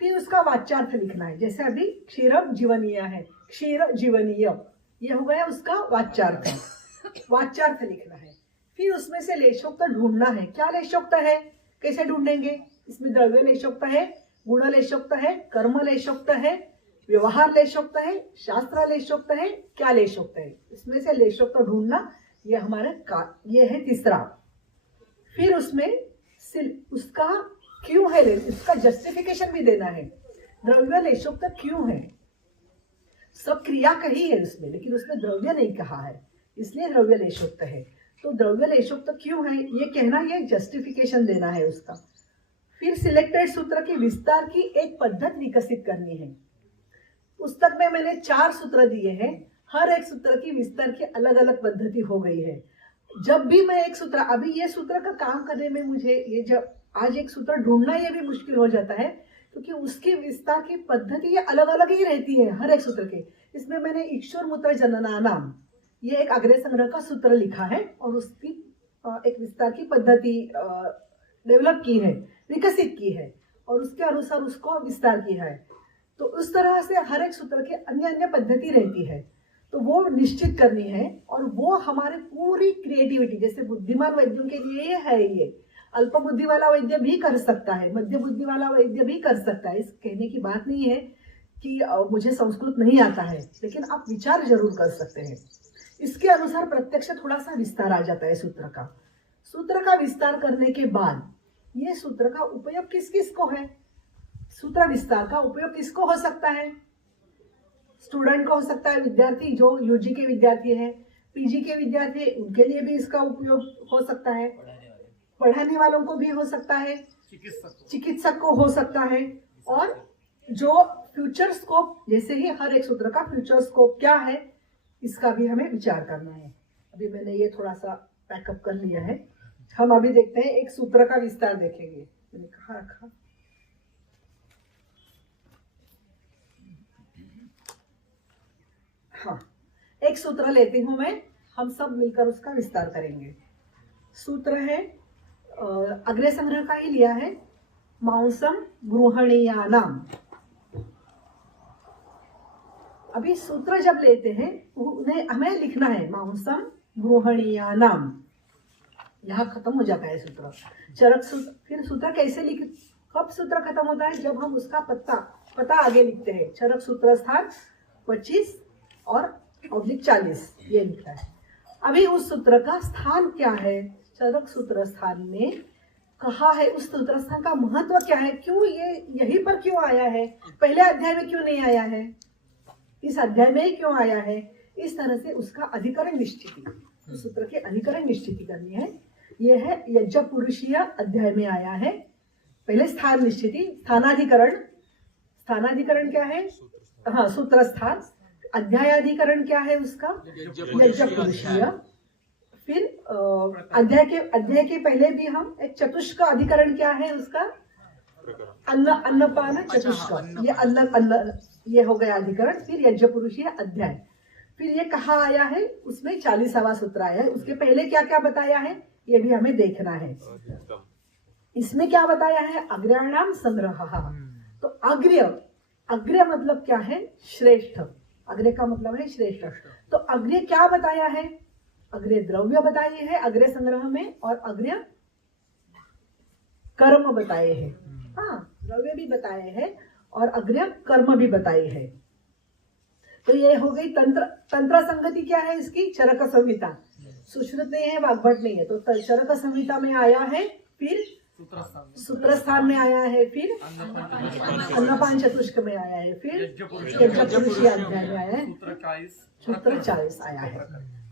फिर उसका वाच्यार्थ लिखना है। जैसे अभी क्षीरम जीवनीय है, क्षीर जीवनीय, ये हो गया उसका वाच्यार्थ। वाच्यार्थ लिखना है। फिर उसमें से लेशोक्त ढूंढना है। क्या लेशोक्त है, कैसे ढूंढेंगे? इसमें द्रव्य लेशोक्त है, गुण लेशोक्त है, कर्म लेशोक्त है, व्यवहार लेशोक्त है, शास्त्र लेशोक्त है, क्या लेशोक्त है। इसमें से लेशोक्त ढूंढना ये हमारा ये है तीसरा। फिर उसमें उसका क्यों है, उसका जस्टिफिकेशन भी देना है। द्रव्य लेशोक्त क्यों है, सब क्रिया कही है उसमें, लेकिन उसमें द्रव्य नहीं कहा है, इसलिए द्रव्य लेशोक्त है। तो द्रव्य लेशोक्त क्यों है ये कहना, ये जस्टिफिकेशन देना है उसका। फिर सिलेक्टेड सूत्र के विस्तार की एक पद्धति विकसित करनी है। पुस्तक में मैंने 4 सूत्र दिए हैं, हर एक सूत्र की विस्तार की अलग अलग पद्धति हो गई है। जब भी मैं एक सूत्र, अभी ये सूत्र का काम करने में मुझे ये जब आज एक सूत्र ढूंढना ये भी मुश्किल हो जाता है, क्योंकि उसकी विस्तार की पद्धति ये अलग अलग ही रहती है हर एक सूत्र के। इसमें मैंने इक्षुर मूत्र जनना नाम ये एक आग्रह संग्रह का सूत्र लिखा है और उसकी एक विस्तार की पद्धति डेवलप की है, विकसित की है, और उसके अनुसार उसको विस्तार किया है। तो उस तरह से हर एक सूत्र की अन्य पद्धति रहती है, तो वो निश्चित करनी है। और वो हमारे पूरी क्रिएटिविटी, जैसे बुद्धिमान वैद्यों के लिए ये है, ये अल्प बुद्धि वाला वैद्य भी कर सकता है, मध्य बुद्धि वाला वैद्य भी कर सकता है। इस कहने की बात नहीं है कि मुझे संस्कृत नहीं आता है, लेकिन आप विचार जरूर कर सकते हैं। इसके अनुसार प्रत्यक्ष थोड़ा सा विस्तार आ जाता है सूत्र का। सूत्र का विस्तार करने के बाद ये सूत्र का उपयोग किस किस को है, सूत्र विस्तार का उपयोग किसको हो सकता है? स्टूडेंट को हो सकता है, विद्यार्थी जो यूजी के विद्यार्थी है, पीजी के विद्यार्थी, उनके लिए भी इसका उपयोग हो सकता है, पढ़ाने वालों को भी हो सकता है, चिकित्सक को हो सकता है, और जो फ्यूचर स्कोप, जैसे ही हर एक सूत्र का फ्यूचर स्कोप क्या है इसका भी हमें विचार करना है। अभी मैंने ये थोड़ा सा पैकअप कर लिया है। हम अभी देखते हैं एक सूत्र का विस्तार देखेंगे। मैंने कहाँ रखा? हाँ, एक सूत्र लेती हूं मैं, हम सब मिलकर उसका विस्तार करेंगे। सूत्र है अग्रे संग्रह का ही लिया है, मांसम गृहणीयानाम। अभी सूत्र जब लेते हैं उन्हें हमें लिखना है मांसम गृहणीयानाम। यहाँ खत्म हो जाता है सूत्र। चरक सूत्र, फिर सूत्र कैसे लिख, कब सूत्र खत्म होता है? जब हम उसका पता आगे लिखते हैं। चरक सूत्र स्थान 25 और -40 ये लिखता है। अभी उस सूत्र का स्थान क्या है? चरक सूत्र स्थान में कहा है, उस सूत्र स्थान का महत्व क्या है, क्यों ये यहीं पर क्यों आया है, पहले अध्याय में क्यों नहीं आया है, इस अध्याय में ही क्यों आया है। इस तरह से उसका अधिकरण निश्चिति, उस सूत्र की अधिकरण निश्चिति करनी है। यह है यज्ञ पुरुषीय अध्याय में आया है। पहले स्थान निश्चिति, स्थानाधिकरण। स्थानाधिकरण क्या है? हाँ, सूत्र स्थान। अध्यायाधिकरण क्या है उसका? यज्ञ पुरुषीय। फिर अध्याय के पहले भी हम एक चतुष्क अधिकरण क्या है उसका? अन्नपान चतुष्क। ये अन्न ये हो गया अधिकरण। फिर यज्ञ पुरुषीय अध्याय। फिर ये कहाँ आया है? उसमें 40वां सूत्र आया है। उसके पहले क्या क्या बताया है ये भी हमें देखना है। इसमें क्या बताया है? अग्र्याणाम संग्रह। तो अग्र्य मतलब क्या है? श्रेष्ठ। अग्र्य का मतलब है श्रेष्ठ। तो अग्र्य क्या बताया है? अग्र्य द्रव्य बताए है अग्र्य संग्रह में, और अग्र्य कर्म बताए हैं। हाँ, द्रव्य भी बताए हैं और अग्र्य कर्म भी बताए हैं। तो ये हो गई तंत्र संगति। क्या है इसकी? चरक संहिता। सुश्रुत नहीं है, वाग्भट नहीं है, तो चरक संहिता में आया है। फिर सूत्र स्थान में आया है। फिर अन्नपान चतुष्क में आया है। फिर यज्ञ पुरुषीय अध्याय में आया है। सूत्र 40 आया है।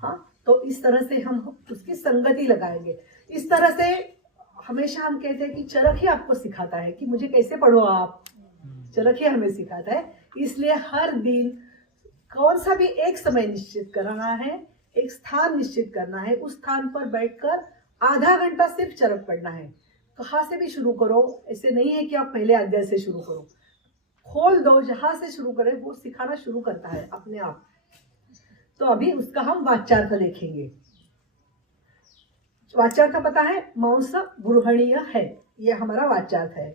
हाँ, तो इस तरह से हम उसकी संगति लगाएंगे। इस तरह से हमेशा हम कहते हैं कि चरक ही आपको सिखाता है कि मुझे कैसे पढ़ो आप। चरक ही हमें सिखाता है। इसलिए हर दिन कौन सा भी एक समय निश्चित करना है, एक स्थान निश्चित करना है, उस स्थान पर बैठकर आधा घंटा सिर्फ चरक पढ़ना है। कहाँ से भी शुरू करो, ऐसे नहीं है कि आप पहले अध्याय से शुरू करो, खोल दो, जहां से शुरू करें वो सिखाना शुरू करता है अपने आप। तो अभी उसका हम वाच्यार्थ देखेंगे। वाच्यार्थ पता है, मांस गृहणीय है, ये हमारा वाच्यार्थ है।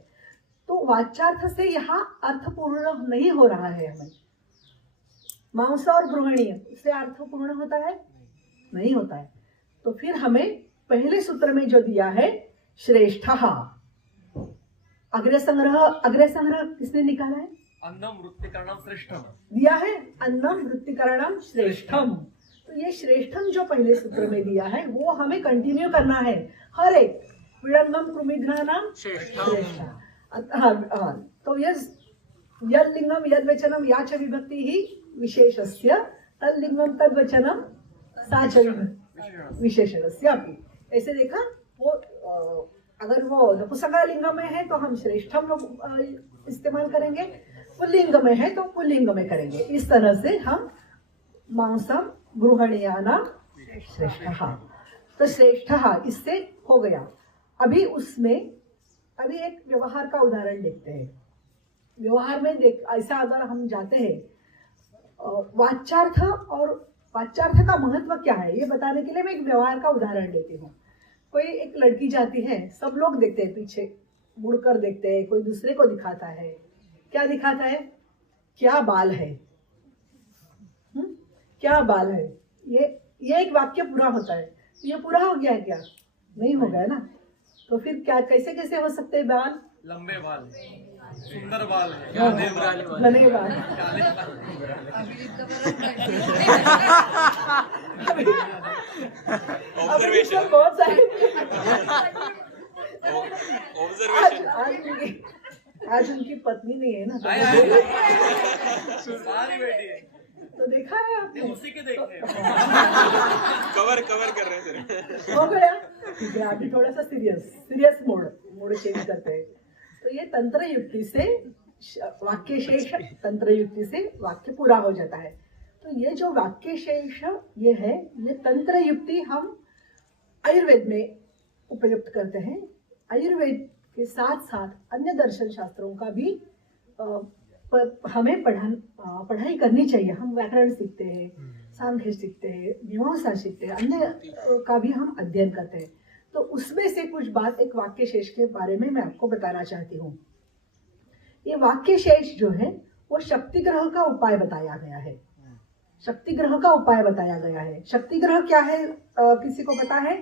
तो वाच्यार्थ से यहाँ अर्थपूर्ण नहीं हो रहा है हमें। मांस और गृहणीय इससे अर्थपूर्ण होता है? नहीं होता है। तो फिर हमें पहले सूत्र में जो दिया है श्रेष्ठ, अग्र संग्रह किसने निकाला है? अन्नम वृत्तिकरणम श्रेष्ठम दिया है। अन्नम वृत्तिकरणम श्रेष्ठम। तो ये श्रेष्ठम जो पहले सूत्र में दिया है वो हमें कंटिन्यू करना है। हर एक विडंगम कृमिघ्नानाम श्रेष्ठ। हाँ, तो यद लिंगम यद वचनम या च विभक्ति ही विशेषस्य तल्लिंगम तद वचनम सा च विशेषणस्य अपि। ऐसे देखा, वो अगर वो नपुंसकलिंग में है तो हम श्रेष्ठम इस्तेमाल करेंगे, पुल्लिंग में है तो पुल्लिंग में करेंगे। इस तरह से हम मांसम गृहणीयानाम श्रेष्ठ। तो श्रेष्ठ इससे हो गया। अभी उसमें एक व्यवहार का उदाहरण देखते हैं। व्यवहार में ऐसा अगर हम जाते हैं, वाच्यार्थ और वाच्यार्थ का महत्व क्या है ये बताने के लिए मैं एक व्यवहार का उदाहरण लेती हूँ। कोई एक लड़की जाती है, सब लोग देखते हैं, पीछे मुड़कर देखते हैं, कोई दूसरे को दिखाता है। क्या दिखाता है? क्या बाल है, क्या बाल है। ये एक वाक्य पूरा होता है। ये पूरा हो गया है क्या? नहीं हो गया ना। तो फिर क्या, कैसे कैसे हो सकते हैं बाल? लंबे बाल, सुंदर बाल, घने बाल। ऑब्जर्वेशन बहुत सारे ऑब्जर्वेशन आज उनकी पत्नी नहीं है ना, सारी बेटी है। तो देखा है आपने? उसी के देखे कवर कर रहे थे। हो गया। ठीक है, अभी थोड़ा सा सीरियस मोड चेंज करते हैं। तो ये तंत्र युक्ति से वाक्य शेष तंत्र युक्ति से वाक्य पूरा हो जाता है। तो ये जो वाक्य शेष ये है, ये तंत्र युक्ति हम आयुर्वेद में उपयुक्त करते हैं। आयुर्वेद के साथ साथ अन्य दर्शन शास्त्रों का भी हमें पढ़ाई करनी चाहिए। हम व्याकरण सीखते हैं, सांख्य सीखते हैं, मीमांसा सीखते हैं, अन्य का भी हम अध्ययन करते हैं। तो उसमें से कुछ बात एक वाक्य शेष के बारे में मैं आपको बताना चाहती हूँ। ये वाक्य शेष जो है वो शक्ति ग्रह का उपाय बताया गया है। शक्ति ग्रह का उपाय बताया गया है। शक्ति ग्रह क्या है, किसी को पता है?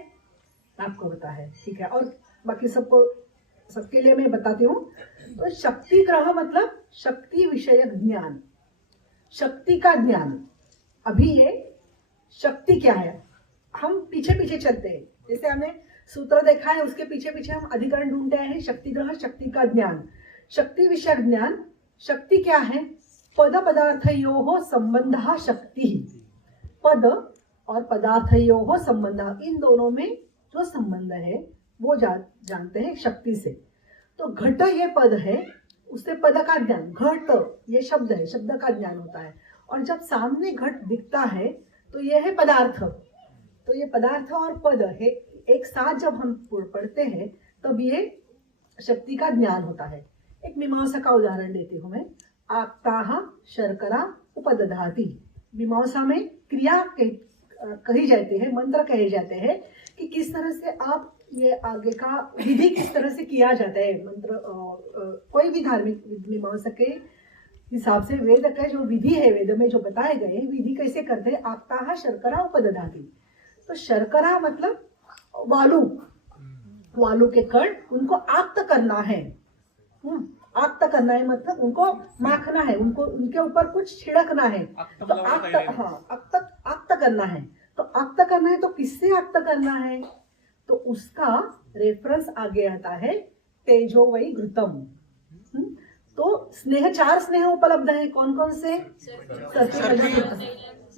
आपको पता है, ठीक है। और बाकी सबके लिए मैं बताती हूँ। तो शक्ति ग्रह मतलब शक्ति विषयक ज्ञान, शक्ति का ज्ञान। अभी ये शक्ति क्या है, हम पीछे पीछे चलते हैं। जैसे हमने सूत्र देखा है, उसके पीछे पीछे हम अधिकरण ढूंढते हैं। शक्ति ग्रह शक्ति का ज्ञान, शक्ति विषयक ज्ञान। शक्ति क्या है? पद पदार्थयोः संबंधः शक्ति। पद और पदार्थयोः संबंधः, इन दोनों में जो संबंध है वो जानते हैं शक्ति से। तो घट ये पद है, उससे पद का ज्ञान। घट ये शब्द है, शब्द का ज्ञान होता है। और जब सामने घट दिखता है तो ये है पदार्थ। तो ये पदार्थ और पद है एक साथ जब हम पढ़ते हैं तब ये शक्ति का ज्ञान होता है। एक मीमांसा का उदाहरण देती हूँ मैं। आक्ताः शर्करा उपदधाति। मीमांसा में क्रिया कही जाती है, मंत्र कहे जाते हैं कि किस तरह से आप ये आगे का विधि किस तरह से किया जाता है। मंत्र कोई भी धार्मिक मीमांसा के हिसाब से वेद का जो विधि है, वेद में जो बताए गए विधि कैसे करते हैं। आक्ताः शर्करा उपदधाति। तो शर्करा मतलब वालू के कण, उनको आक्त करना है। आक्त करना है मतलब उनको माखना है, उनको उनके ऊपर कुछ छिड़कना है। तो आक्त करना है। तो आक्त करना है तो किससे आक्त करना है? तो उसका रेफरेंस आगे आता है तेजो वै घृतम। तो स्नेह, 4 स्नेह उपलब्ध है। कौन कौन से?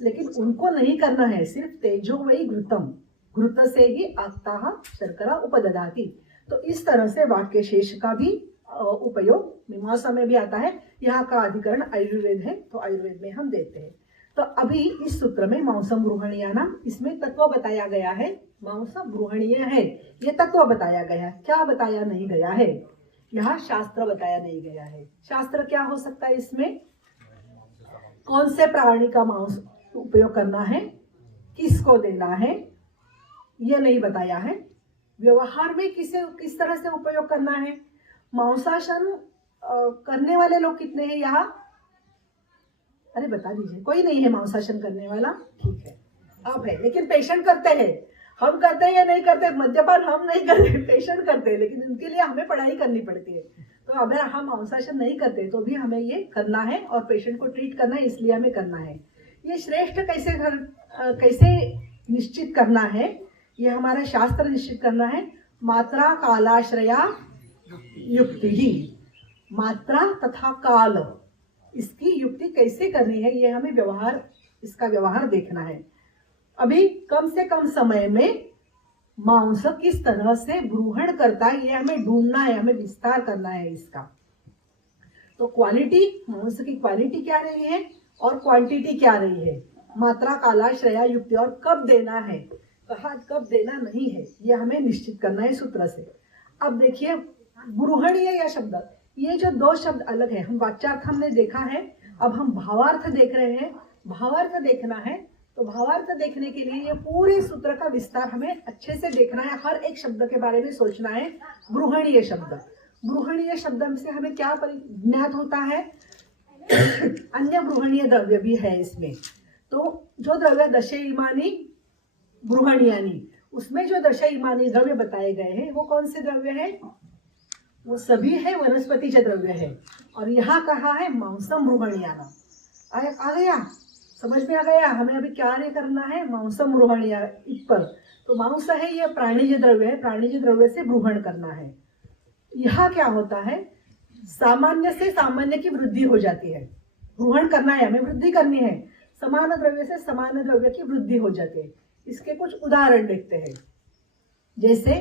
लेकिन उनको नहीं करना है, सिर्फ तेजो वै घृतम। घृत से ही आक्ताः शर्करा उपदधाति। तो इस तरह से वाक्य शेष का भी उपयोग मीमांसा में भी आता है। यहाँ का अधिकरण आयुर्वेद है, तो आयुर्वेद में हम देते हैं। तो अभी इस सूत्र में मांसम गृहणीयानाम, इसमें तत्व बताया गया है। मांसम गृहणीय है, ये तत्व बताया गया। क्या बताया नहीं गया है? यहाँ शास्त्र बताया नहीं गया है। शास्त्र क्या हो सकता है इसमें? कौन से प्राणी का मांस उपयोग करना है, किसको देना है, ये नहीं बताया है। व्यवहार में किस तरह से उपयोग करना है। मांसाशन करने वाले लोग कितने हैं यहाँ? अरे बता दीजिए। कोई नहीं है मांसाशन करने वाला? ठीक है, आप है। लेकिन पेशेंट करते हैं। हम करते हैं या नहीं करते? मद्यपान हम नहीं करते, पेशेंट करते हैं। लेकिन उनके लिए हमें पढ़ाई करनी पड़ती है। तो अगर हम मांसाशन नहीं करते तो भी हमें ये करना है और पेशेंट को ट्रीट करना है, इसलिए हमें करना है। ये श्रेष्ठ कैसे निश्चित करना है, ये हमारा शास्त्र निश्चित करना है। मात्रा कालाश्रया युक्ति ही, मात्रा तथा काल, इसकी युक्ति कैसे करनी है, ये हमें इसका व्यवहार देखना है। अभी कम से कम समय में मांस किस तरह से ग्रहण करता है, ये हमें ढूंढना है, हमें विस्तार करना है इसका। तो क्वालिटी, मांस की क्वालिटी क्या रही है और क्वांटिटी क्या रही है, मात्रा कालाश्रया युक्ति, और कब देना है, कब देना नहीं है, ये हमें निश्चित करना है सूत्र से। अब देखिए गृहणीय या शब्द, ये जो 2 शब्द अलग है। हम वाच्यार्थ हमने देखा है, अब हम भावार्थ देख रहे हैं। भावार्थ देखना है तो भावार्थ देखने के लिए ये पूरे सूत्र का विस्तार हमें अच्छे से देखना है। हर एक शब्द के बारे में सोचना है। गृहणीय शब्द, गृहणीय शब्द से हमें क्या ज्ञात होता है? अन्य गृहणीय द्रव्य भी है इसमें। तो जो द्रव्य दशे इमानी गृहणीयानी, उसमें जो दशे इमानी द्रव्य बताए गए हैं वो कौन से द्रव्य है? वो सभी है वनस्पति के द्रव्य है। और यहाँ कहा है मांसम गृहणीयाना। आ गया, समझ में आ गया हमें अभी क्या करना है? मांसम गृहणीया पर। तो मांस है ये प्राणिज द्रव्य है, प्राणिज द्रव्य से ग्रहण करना है। यहाँ क्या होता है? सामान्य से सामान्य की वृद्धि हो जाती है। ग्रहण करना है, हमें वृद्धि करनी है। समान द्रव्य से समान द्रव्य की वृद्धि हो जाती है। इसके कुछ उदाहरण देखते हैं। जैसे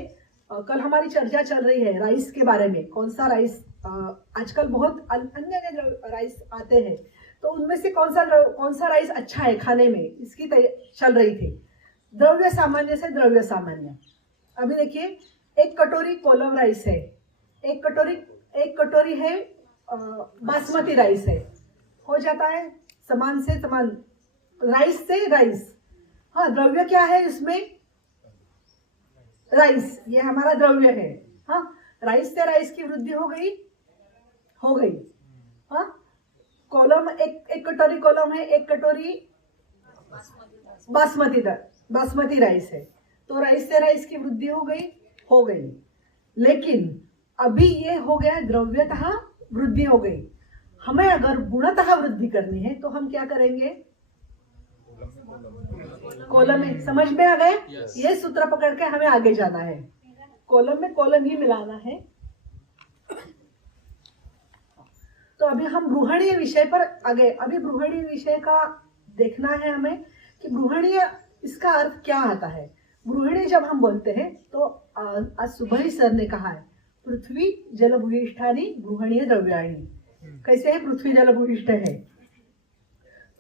कल हमारी चर्चा चल रही है राइस के बारे में, कौन सा राइस, आजकल बहुत अन्य अन्य राइस आते हैं, तो उनमें से कौन सा राइस अच्छा है खाने में, इसकी चल रही थी। द्रव्य सामान्य से द्रव्य सामान्य। अभी देखिए, एक कटोरी कोलम राइस है, एक कटोरी है बासमती राइस है, हो जाता है समान से समान, राइस से राइस। हाँ, द्रव्य क्या है इसमें, राइस, ये हमारा द्रव्य है। हाँ, राइस से राइस की वृद्धि हो गई। हाँ, कोलम एक कटोरी कोलम है, एक कटोरी बासमती राइस है, तो राइस से राइस की वृद्धि हो गई। लेकिन अभी ये हो गया द्रव्यतः वृद्धि हो गई। हमें अगर गुणतः वृद्धि करनी है तो हम क्या करेंगे, कॉलम में, समझ में आ गए? ये सूत्र पकड़ के हमें आगे जाना है, कॉलम में कॉलम ही मिलाना है। तो अभी हम बृहणीय विषय पर आगे, अभी बृहणीय विषय का देखना है हमें कि बृहणीय इसका अर्थ क्या आता है। बृहणीय जब हम बोलते हैं तो आज सुबह ही सर ने कहा है, पृथ्वी जल भूयिष्ठानि बृहणीय द्रव्याणि। कैसे है, पृथ्वी जल भूयिष्ठ है,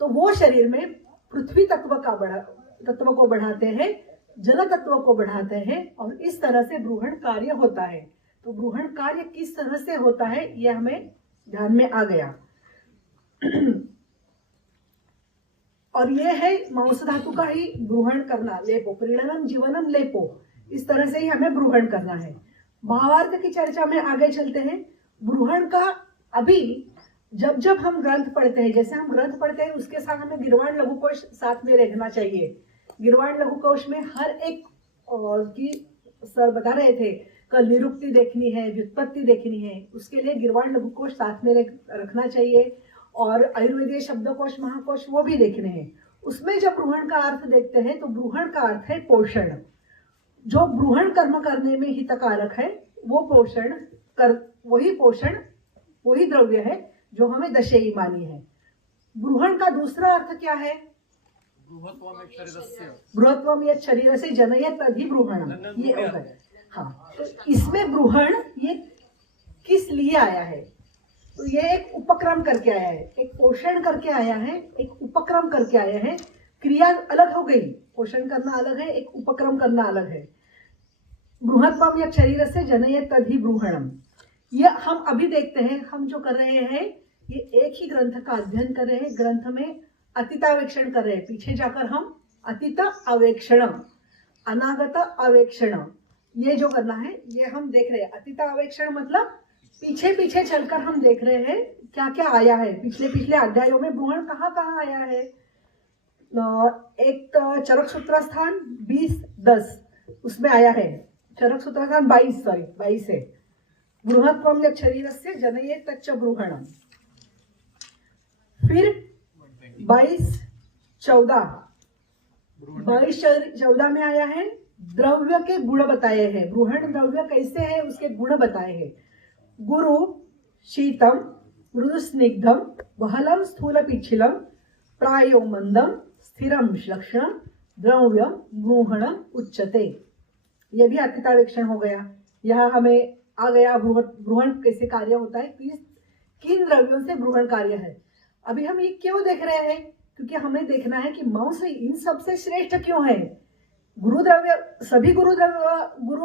तो वो शरीर में पृथ्वी तत्व को बढ़ाते हैं, जल तत्व को बढ़ाते हैं, और इस तरह से बृहण कार्य होता है। तो बृहण कार्य किस तरह से होता है ये हमें ध्यान में आ गया। और ये है मांस धातु का ही बृहण करना, लेपो, प्रीणनम जीवनम लेपो, इस तरह से ही हमें बृहण करना है। भावार्थ की चर्चा में आगे चलते हैं। बृहण का अभी जब जब हम ग्रंथ पढ़ते हैं, जैसे हम ग्रंथ पढ़ते हैं उसके साथ हमें गिरवाण लघुकोश साथ में रखना चाहिए। गिरवाण लघुकोश में हर एक की सर बता रहे थे, कल निरुक्ति देखनी है, व्युत्पत्ति देखनी है, उसके लिए गिरवाण लघुकोश साथ में रखना चाहिए। और आयुर्वेदीय शब्दकोश, महाकोश वो भी देखने हैं। उसमें जब बृहण का अर्थ देखते हैं तो बृहण का अर्थ है पोषण। जो बृहण कर्म करने में हितकारक है वो वही द्रव्य है जो हमें दशेयी मानी है। बृहण का दूसरा अर्थ क्या है, बृहत्वम यत् शरीर से जनयत अधिबृहणम, ये हो गया। हाँ, तो इसमें बृहण ये किस लिए आया है, तो ये एक उपक्रम करके आया है, एक पोषण करके आया है, एक उपक्रम करके आया है। क्रिया अलग हो गई, पोषण करना अलग है, एक उपक्रम करना अलग है। बृहत्वम यत् शरीर से जनयत अधिबृहणम, ये हम अभी देखते हैं। हम जो कर रहे हैं ये एक ही ग्रंथ का अध्ययन कर रहे हैं, ग्रंथ में अतीतावेक्षण कर रहे हैं। पीछे जाकर हम अतीत अवेक्षण, अनागत अवेक्षण, ये जो करना है ये हम देख रहे हैं। अतीत अवेक्षण मतलब पीछे पीछे चलकर हम देख रहे हैं क्या क्या आया है पिछले अध्यायों में, बृहण कहाँ कहाँ आया है। एक चरक सूत्रस्थान 20:10 उसमें आया है, चरक सूत्रस्थान 22 है, बृहत्वम यत् शरीरस्य जनयेत् तच्च बृहणम। फिर 22:14 में आया है, द्रव्य के गुण बताए हैं, बृहण द्रव्य कैसे है उसके गुण बताए हैं। गुरु शीतम मृदु स्निग्धम बहलम स्थूल पिच्छिलम प्रायो मंदम स्थिरम लक्षणम द्रव्यम बृहणम उच्यते। यह भी अतीतावेक्षण हो गया। यह हमें आ गया बृहण कैसे कार्य होता है, किन द्रव्यों से बृहण कार्य है। अभी हम ये क्यों देख रहे हैं, क्योंकि हमें देखना है कि मांस इन सबसे श्रेष्ठ क्यों है। गुरु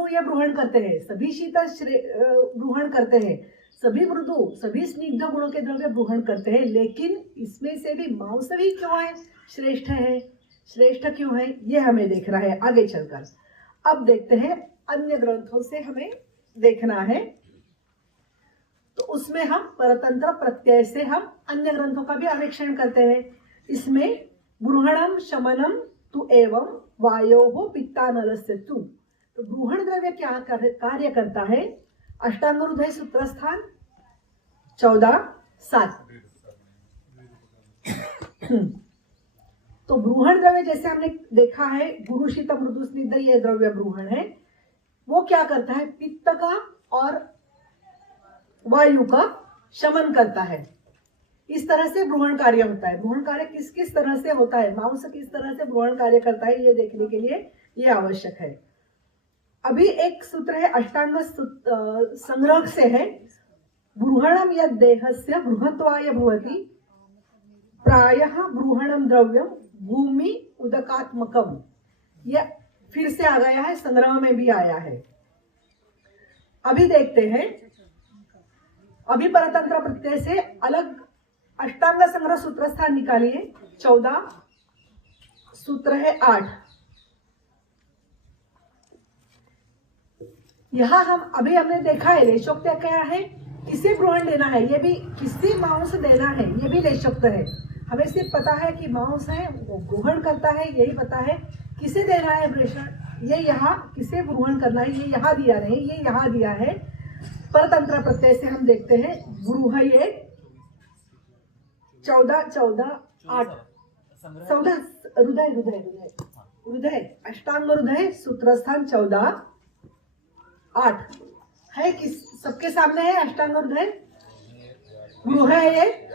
ये बृहण करते हैं, सभी शीतल बृहण करते हैं, सभी मृदु सभी स्निग्ध गुणों के द्रव्य बृहण करते हैं, लेकिन इसमें से भी मांस भी क्यों है, श्रेष्ठ क्यों है, ये हमें देखना है आगे चलकर। अब देखते हैं अन्य ग्रंथों से हमें देखना है, तो उसमें हम परतंत्र प्रत्यय से हम अन्य ग्रंथों का भी अन्वेषण करते हैं। इसमें बृहणम शमनम तु एवं वायोः पित्तानलस्य तु, तो बृहण द्रव्य क्या कार्य करता है। अष्टांग हृदय सूत्रस्थान 14:7। तो बृहण द्रव्य जैसे हमने देखा है, गुरु शीत मृदु स्निग्ध ये द्रव्य बृहण है। वो क्या करता है, पित्त का और वायु का शमन करता है। इस तरह से बृहण कार्य होता है। बृहण कार्य किस किस तरह से होता है, मांस किस तरह से बृहण कार्य करता है, ये देखने के लिए ये आवश्यक है। अभी एक सूत्र है अष्टांग संग्रह से है, बृहणम यद देहस्य बृहत्वाय भवति प्रायः बृहणम द्रव्यम भूमि उदकात्मकम। यह फिर से आ गया है, संग्रह में भी आया है। अभी देखते हैं, अभी परतंत्र प्रत्यय से अलग अष्टांग संग्रह सूत्र स्थान निकालिए। 14 सूत्र है 8। यहां हमने देखा है लेशोक्त क्या है, किसे ग्रहण देना है, ये भी किसी मांस देना है, ये भी लेशोक्त है। हमें सिर्फ पता है कि मांस है वो ग्रहण करता है, यही पता है। किसे देना है प्रेषण, ये यहाँ किसे ग्रहण करना है, ये यहाँ दिया नहीं, ये यहाँ दिया है। परतंत्र प्रत्यय से हम देखते हैं गृह, ये 14 8 हृदय अष्टांग हृदय सूत्रस्थान 14 8 है। किस सबके सामने है अष्टांग हृदय? गृह है ये,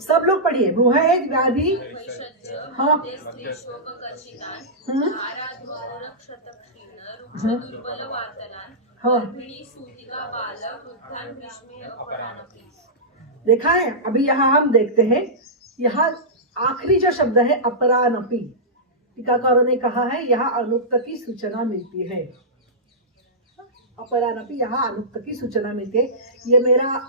सब लोग पढ़िए। गृह है व्याधि, हाँ हाँ देखा है। अभी यहाँ हम देखते हैं, यहाँ आखिरी जो शब्द है अपरानपि, टीकाकारों ने कहा है यहाँ अनुक्त की सूचना मिलती है। अपरानपि यहाँ अनुक्त की सूचना मिलती है। ये मेरा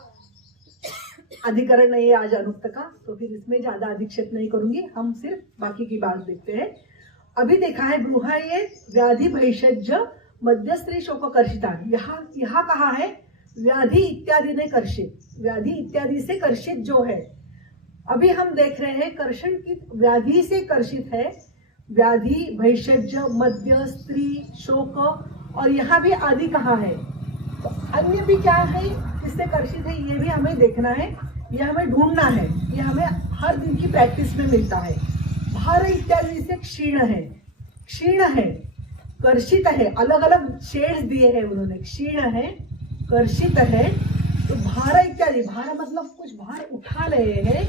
अधिकरण नहीं है आज अनुक्त का, तो फिर इसमें ज्यादा अधिक्षेप नहीं करूंगी, हम सिर्फ बाकी की बात देखते हैं। अभी देखा है गृह ये व्याधि भैषज मध्य स्त्री शोक कर्षिता, यहाँ कहा है व्याधि इत्यादि ने कर्षित, व्याधि इत्यादि से कर्षित जो है। अभी हम देख रहे हैं कर्षण की व्याधि से कर्षित है, व्याधि भैषज मध्य स्त्री शोक, और यहाँ भी आदि कहा है। तो अन्य भी क्या है किससे कर्षित है, ये भी हमें देखना है, ये हमें ढूंढना है, ये हमें हर दिन की प्रैक्टिस में मिलता है। भार इत्यादि से क्षीण है, क्षीण है, कर्षित है, अलग अलग शेड्स दिए हैं उन्होंने, क्षीण है, कर्षित है। तो भार इत्यादि, भार मतलब कुछ भार उठा रहे हैं,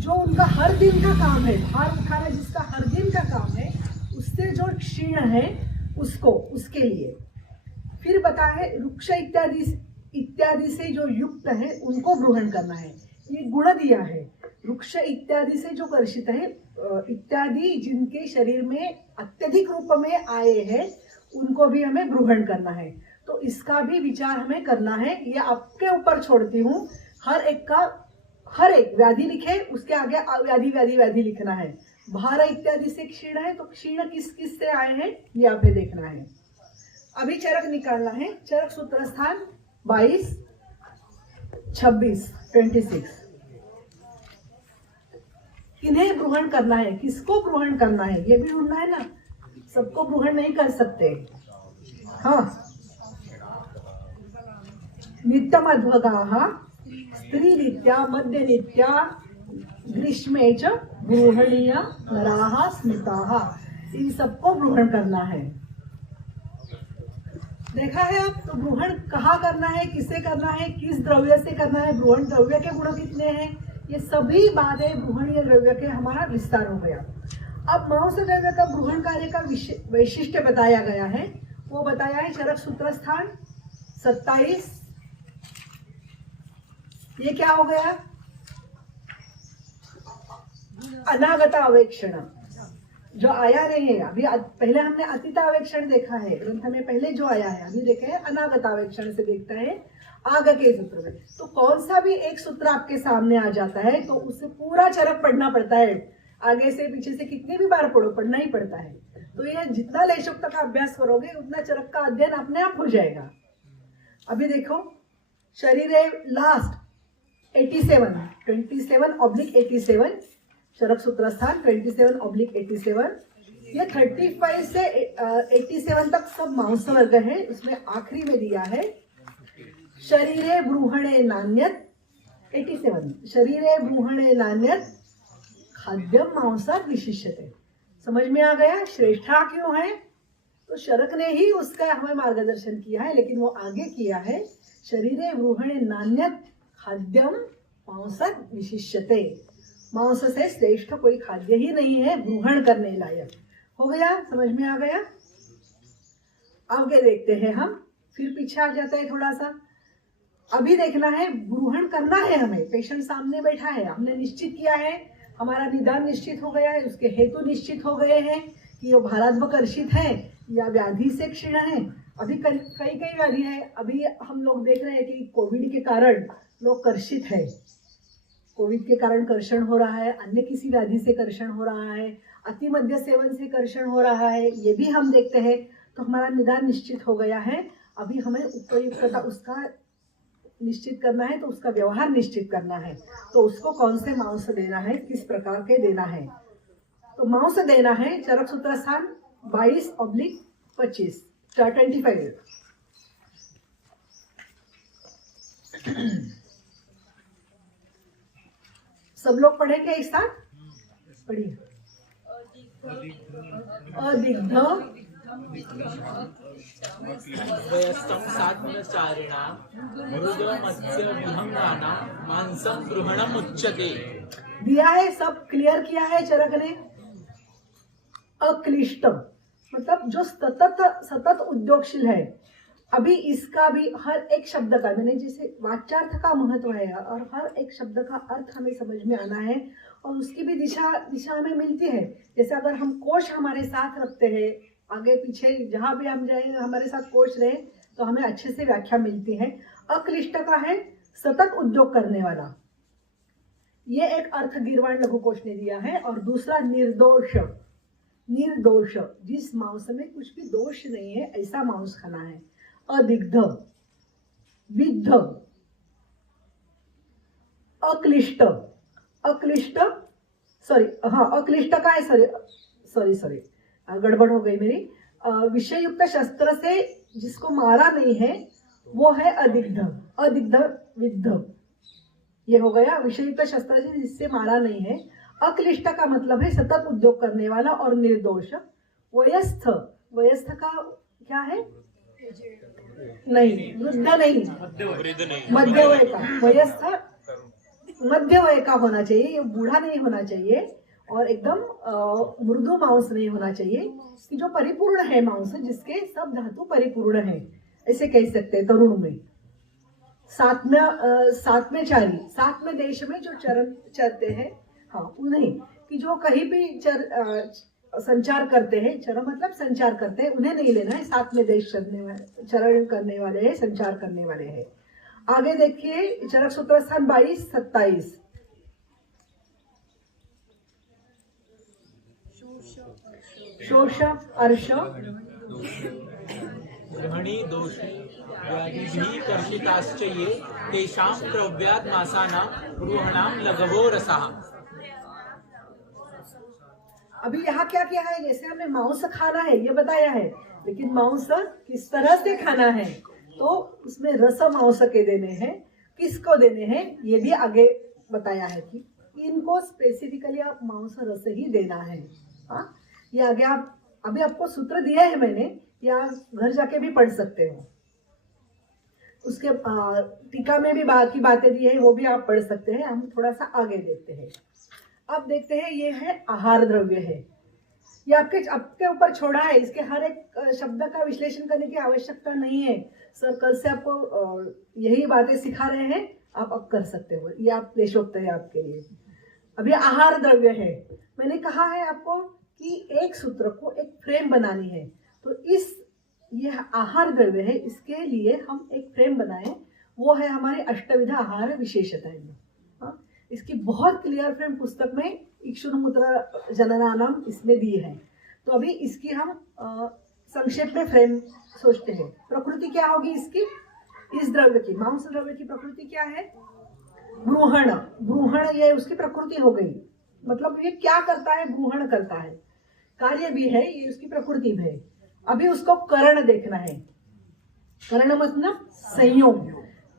जो उनका हर दिन का काम है, भार उठाना जिसका हर दिन का काम है, उससे जो क्षीण है उसको, उसके लिए। फिर बता है वृक्ष इत्यादि से जो युक्त है उनको ग्रहण करना है, ये गुण दिया है। वृक्ष इत्यादि से जो कर्षित है, इत्यादि जिनके शरीर में अत्यधिक रूप में आए हैं उनको भी हमें ग्रहण करना है। तो इसका भी विचार हमें करना है, ये आपके ऊपर छोड़ती हूँ। हर एक का हर एक व्याधि लिखे, उसके आगे व्याधि व्याधि व्याधि लिखना है। भार इत्यादि से क्षीण है, तो क्षीण किस किस से आए हैं ये आपने देखना है। अभी चरक निकालना है, चरक सूत्र स्थान 22 26 26। किन्हें ग्रहण करना है, किसको ग्रहण करना है, ये भी ढूंढना है ना, सबको ग्रहण नहीं कर सकते। हाँ, नित्यम अध्वगाः स्त्री नित्या मध्य नित्या ग्रीष्मे च गृहणीय नराः स्मृताः, इन सबको ग्रहण करना है। देखा है आप, तो ग्रहण कहाँ करना है, किसे करना है, किस द्रव्य से करना है, ग्रहण द्रव्य के गुण कितने हैं, ये सभी बातें ग्रहणीय द्रव्य के हमारा विस्तार हो गया। अब मांस द्रव्य का ग्रहण कार्य का वैशिष्ट्य बताया गया है, वो बताया है चरक सूत्र स्थान 27। ये क्या हो गया, अनागत अवेक्षण, जो आया नहीं है अभी। पहले हमने अतीतावेक्षण देखा है ग्रंथ में, पहले जो आया है, अभी देखे हैं अनागतावेक्षण से देखता है आगे के सूत्र में। तो कौन सा भी एक सूत्र आपके सामने आ जाता है तो उसे पूरा चरक पढ़ना पड़ता है, आगे से पीछे से कितनी भी बार पढ़ो, पढ़ना ही पड़ता है। तो ये जितना लेशोक्त का अभ्यास करोगे उतना चरक का अध्ययन अपने आप हो जाएगा। अभी देखो, शरीर लास्ट 27/87 चरक सूत्र स्थान 27/87। ये 35 से 87 तक सब मांस वर्ग है, इसमें आखिरी में दिया है शरीरे ब्रूहणे नान्यत 87, शरीरे ब्रूहणे नान्यत खाद्यम मांसात विशिष्यते। समझ में आ गया श्रेष्ठा क्यों है, तो शरक ने ही उसका हमें मार्गदर्शन किया है, लेकिन वो आगे किया है शरीरे ब्रूहणे नान्यत खाद्यम मांसात विशिष्यते, मांस से श्रेष्ठ कोई खाद्य ही नहीं है ग्रहण करने लायक। हो गया, समझ में आ गया। आगे देखते हैं हम, फिर पीछे आ जाते हैं थोड़ा सा। अभी देखना है, ग्रहण करना है हमें। पेशेंट सामने बैठा है, हमने निश्चित किया है, हमारा निदान निश्चित हो गया है, उसके हेतु निश्चित हो गए हैं कि वो भारात्मकर्षित है या व्याधि से क्षीण है। अभी कई कई व्याधि है। अभी हम लोग देख रहे हैं कि कोविड के कारण लोग कर्षित है, कोविड के कारण कर्षण हो रहा है, अन्य किसी व्याधि से कर्षण हो रहा है, अति मद्य सेवन से कर्षण हो रहा है, ये भी हम देखते हैं। तो हमारा निदान निश्चित हो गया है। अभी हमें उपयुक्तता उसका निश्चित करना है, तो उसका व्यवहार निश्चित करना है। तो उसको कौन से मांस देना है, किस प्रकार के देना है। तो मांस देना है चरक सूत्र स्थान 22/25 25। सब लोग पढ़ेंगे एक साथ, पढ़िए। अदिग्ध वयस्तम सात्मचारिणां मृगमत्स्य विहंगानां मांसम गृहणम उच्यते। दिया है, सब क्लियर किया है चरक ने। अक्लिष्ट मतलब जो सतत उद्योगशील है। अभी इसका भी हर एक शब्द का, मैंने जैसे वाच्यार्थ का महत्व है और हर एक शब्द का अर्थ हमें समझ में आना है और उसकी भी दिशा हमें मिलती है। जैसे अगर हम कोश हमारे साथ रखते हैं, आगे पीछे जहां भी हम जाएंगे हमारे साथ कोश रहे, तो हमें अच्छे से व्याख्या मिलती है। अक्लिष्ट का है सतत उद्योग करने वाला, ये एक अर्थ गीर्वाण लघु कोश ने दिया है। और दूसरा निर्दोष, निर्दोष जिस मांस में कुछ भी दोष नहीं है ऐसा मांस खाना है। अदिग्ध, विद्ध, अक्लिष्ट, अक्लिष्ट सॉरी हाँ अक्लिष्ट का है, सॉरी गड़बड़ हो गई मेरी। विषय युक्त शस्त्र से जिसको मारा नहीं है वो है अदिग्ध, अदिग्ध विद्ध, ये हो गया विषय युक्त शस्त्र से जिससे मारा नहीं है। अक्लिष्ट का मतलब है सतत उद्योग करने वाला और निर्दोष। वयस्थ, वयस्थ का क्या है, नहीं वृद्ध नहीं, मध्य वय का। वयस्थ मध्य वय का होना चाहिए, ये बूढ़ा नहीं होना चाहिए और एकदम मृदु मांस नहीं होना चाहिए, कि जो परिपूर्ण है मांस, जिसके सब धातु परिपूर्ण है, ऐसे कह सकते हैं तरुण में। सातवें चारी, सातवें देश में जो चरते हैं, हाँ उन्हें, कि जो कहीं भी संचार करते हैं, चर मतलब संचार करते हैं, उन्हें नहीं लेना है। सातवें देश चरण करने वाले हैं, संचार करने वाले हैं। आगे देखिए चरक सूत्र स्थान 22-27। शोष, अर्श, गृहणी दोषी व्याधिभिः कर्षिताश्च ये तेषां क्रव्यात् मासानां गृहणां लघवो रसः। अभी यहाँ क्या किया है, जैसे हमें मांस खाना है ये बताया है, लेकिन मांस किस तरह से खाना है, तो उसमें रस मांस के देने हैं, किसको देने हैं ये भी आगे बताया है कि इनको स्पेसिफिकली आप मांस रस ही देना है। हाँ, ये आगे आप अभी आपको सूत्र दिया है मैंने, या घर जाके भी पढ़ सकते हो। उसके टीका में भी बाकी बातें दी है, वो भी आप पढ़ सकते हैं। हम थोड़ा सा आगे देखते हैं। अब देखते हैं, ये है आहार द्रव्य है, ये आपके ऊपर छोड़ा है, इसके हर एक शब्द का विश्लेषण करने की आवश्यकता नहीं है। सर कल से आपको यही बातें सिखा रहे हैं, आप अब कर सकते हो, ये आप देशोक्त है आपके लिए। अभी आहार द्रव्य है, मैंने कहा है आपको कि एक सूत्र को एक फ्रेम बनानी है, तो ये आहार द्रव्य है, इसके लिए हम एक फ्रेम बनाए, वो है हमारे अष्टविध आहार विशेषताएं। इसकी बहुत क्लियर फ्रेम पुस्तक में इक्षुर्मूत्र जननानाम इसमें दी है। तो अभी इसकी हम संक्षेप में फ्रेम सोचते हैं। प्रकृति क्या होगी इसकी, इस द्रव्य की, मांस द्रव्य की प्रकृति क्या है, ब्रूहण, ब्रूहण ये उसकी प्रकृति हो गई। मतलब ये क्या करता है, ब्रूहण करता है, कार्य भी है, ये उसकी प्रकृति भी है। अभी उसको करण देखना है। करण मतलब संयोग,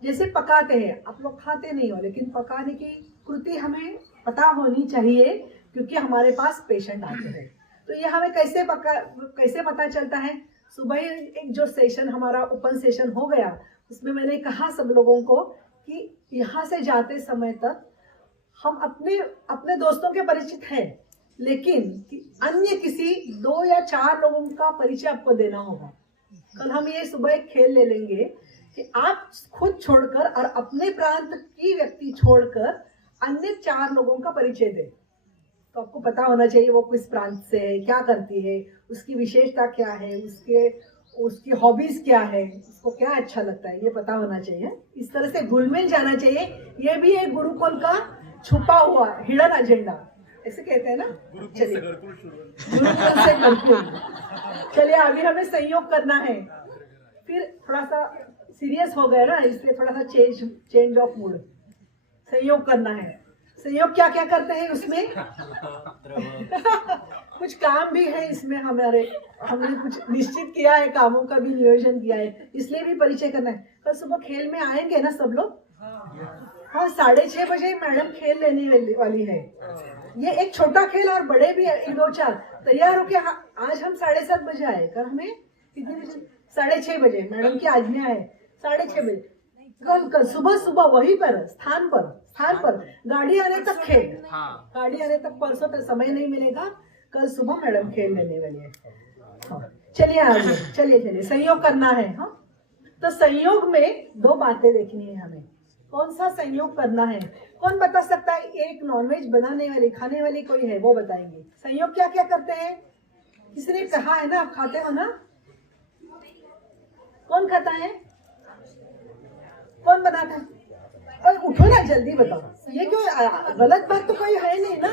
जैसे पकाते हैं, आप लोग खाते नहीं हो, लेकिन पकाने की कृति हमें पता होनी चाहिए, क्योंकि हमारे पास पेशेंट आते हैं। तो ये हमें कैसे पता चलता है। सुबह एक जो सेशन हमारा ओपन सेशन हो गया, उसमें मैंने कहा सब लोगों को कि यहाँ से जाते समय तक हम अपने दोस्तों के परिचित हैं, लेकिन अन्य किसी 2 या 4 लोगों का परिचय आपको देना होगा। कल हम ये सुबह एक खेल ले लेंगे कि आप खुद छोड़कर और अपने प्रांत की व्यक्ति छोड़कर अन्य 4 लोगों का परिचय दें। तो आपको पता होना चाहिए वो किस प्रांत से है, क्या करती है, उसकी विशेषता क्या है, उसकी हॉबीज क्या है, उसको क्या अच्छा लगता है, ये पता होना चाहिए। इस तरह से घुल मिल जाना चाहिए। ये भी एक गुरुकुल का छुपा हुआ हिडन एजेंडा, ऐसे कहते हैं ना। चलिए गुरुकुल से गुरुकुल। चलिए अभी हमें संयोग करना है, फिर थोड़ा सा सीरियस हो गए ना, इसलिए थोड़ा सा चेंज ऑफ मूड। संयोग करना है। संयोग क्या क्या करते हैं उसमें? कुछ काम भी है इसमें हमने कुछ निश्चित किया है, कामों का भी नियोजन किया है, इसलिए भी परिचय करना है। कल सुबह खेल में आएंगे ना सब लोग? हाँ, 6:30 बजे मैडम खेल लेने वाली है। ये एक छोटा खेल और बड़े भी 2-4 तैयार होके। आज हम 7:30 बजे आए, कल हमें कितने बजे? 6:30 बजे मैडम की आज्ञा है, 6:30 बजे। कल सुबह वहीं पर स्थान पर गाड़ी आने तक खेल। गाड़ी आने तक परसों तक समय नहीं मिलेगा, कल सुबह मैडम खेल लेने वाली है। हाँ, चलिए आगे, चलिए संयोग करना है। हाँ, तो संयोग में 2 बातें देखनी है हमें। कौन सा संयोग करना है? कौन बता सकता है? एक नॉनवेज बनाने वाली, खाने वाली कोई है, वो बताएंगे संयोग क्या क्या करते हैं। किसी ने कहा है ना, आप खाते हो ना? कौन खाता है? कौन बनाता है? और उठो ना, जल्दी बताओ। ये क्यों गलत बात तो कोई है नहीं ना।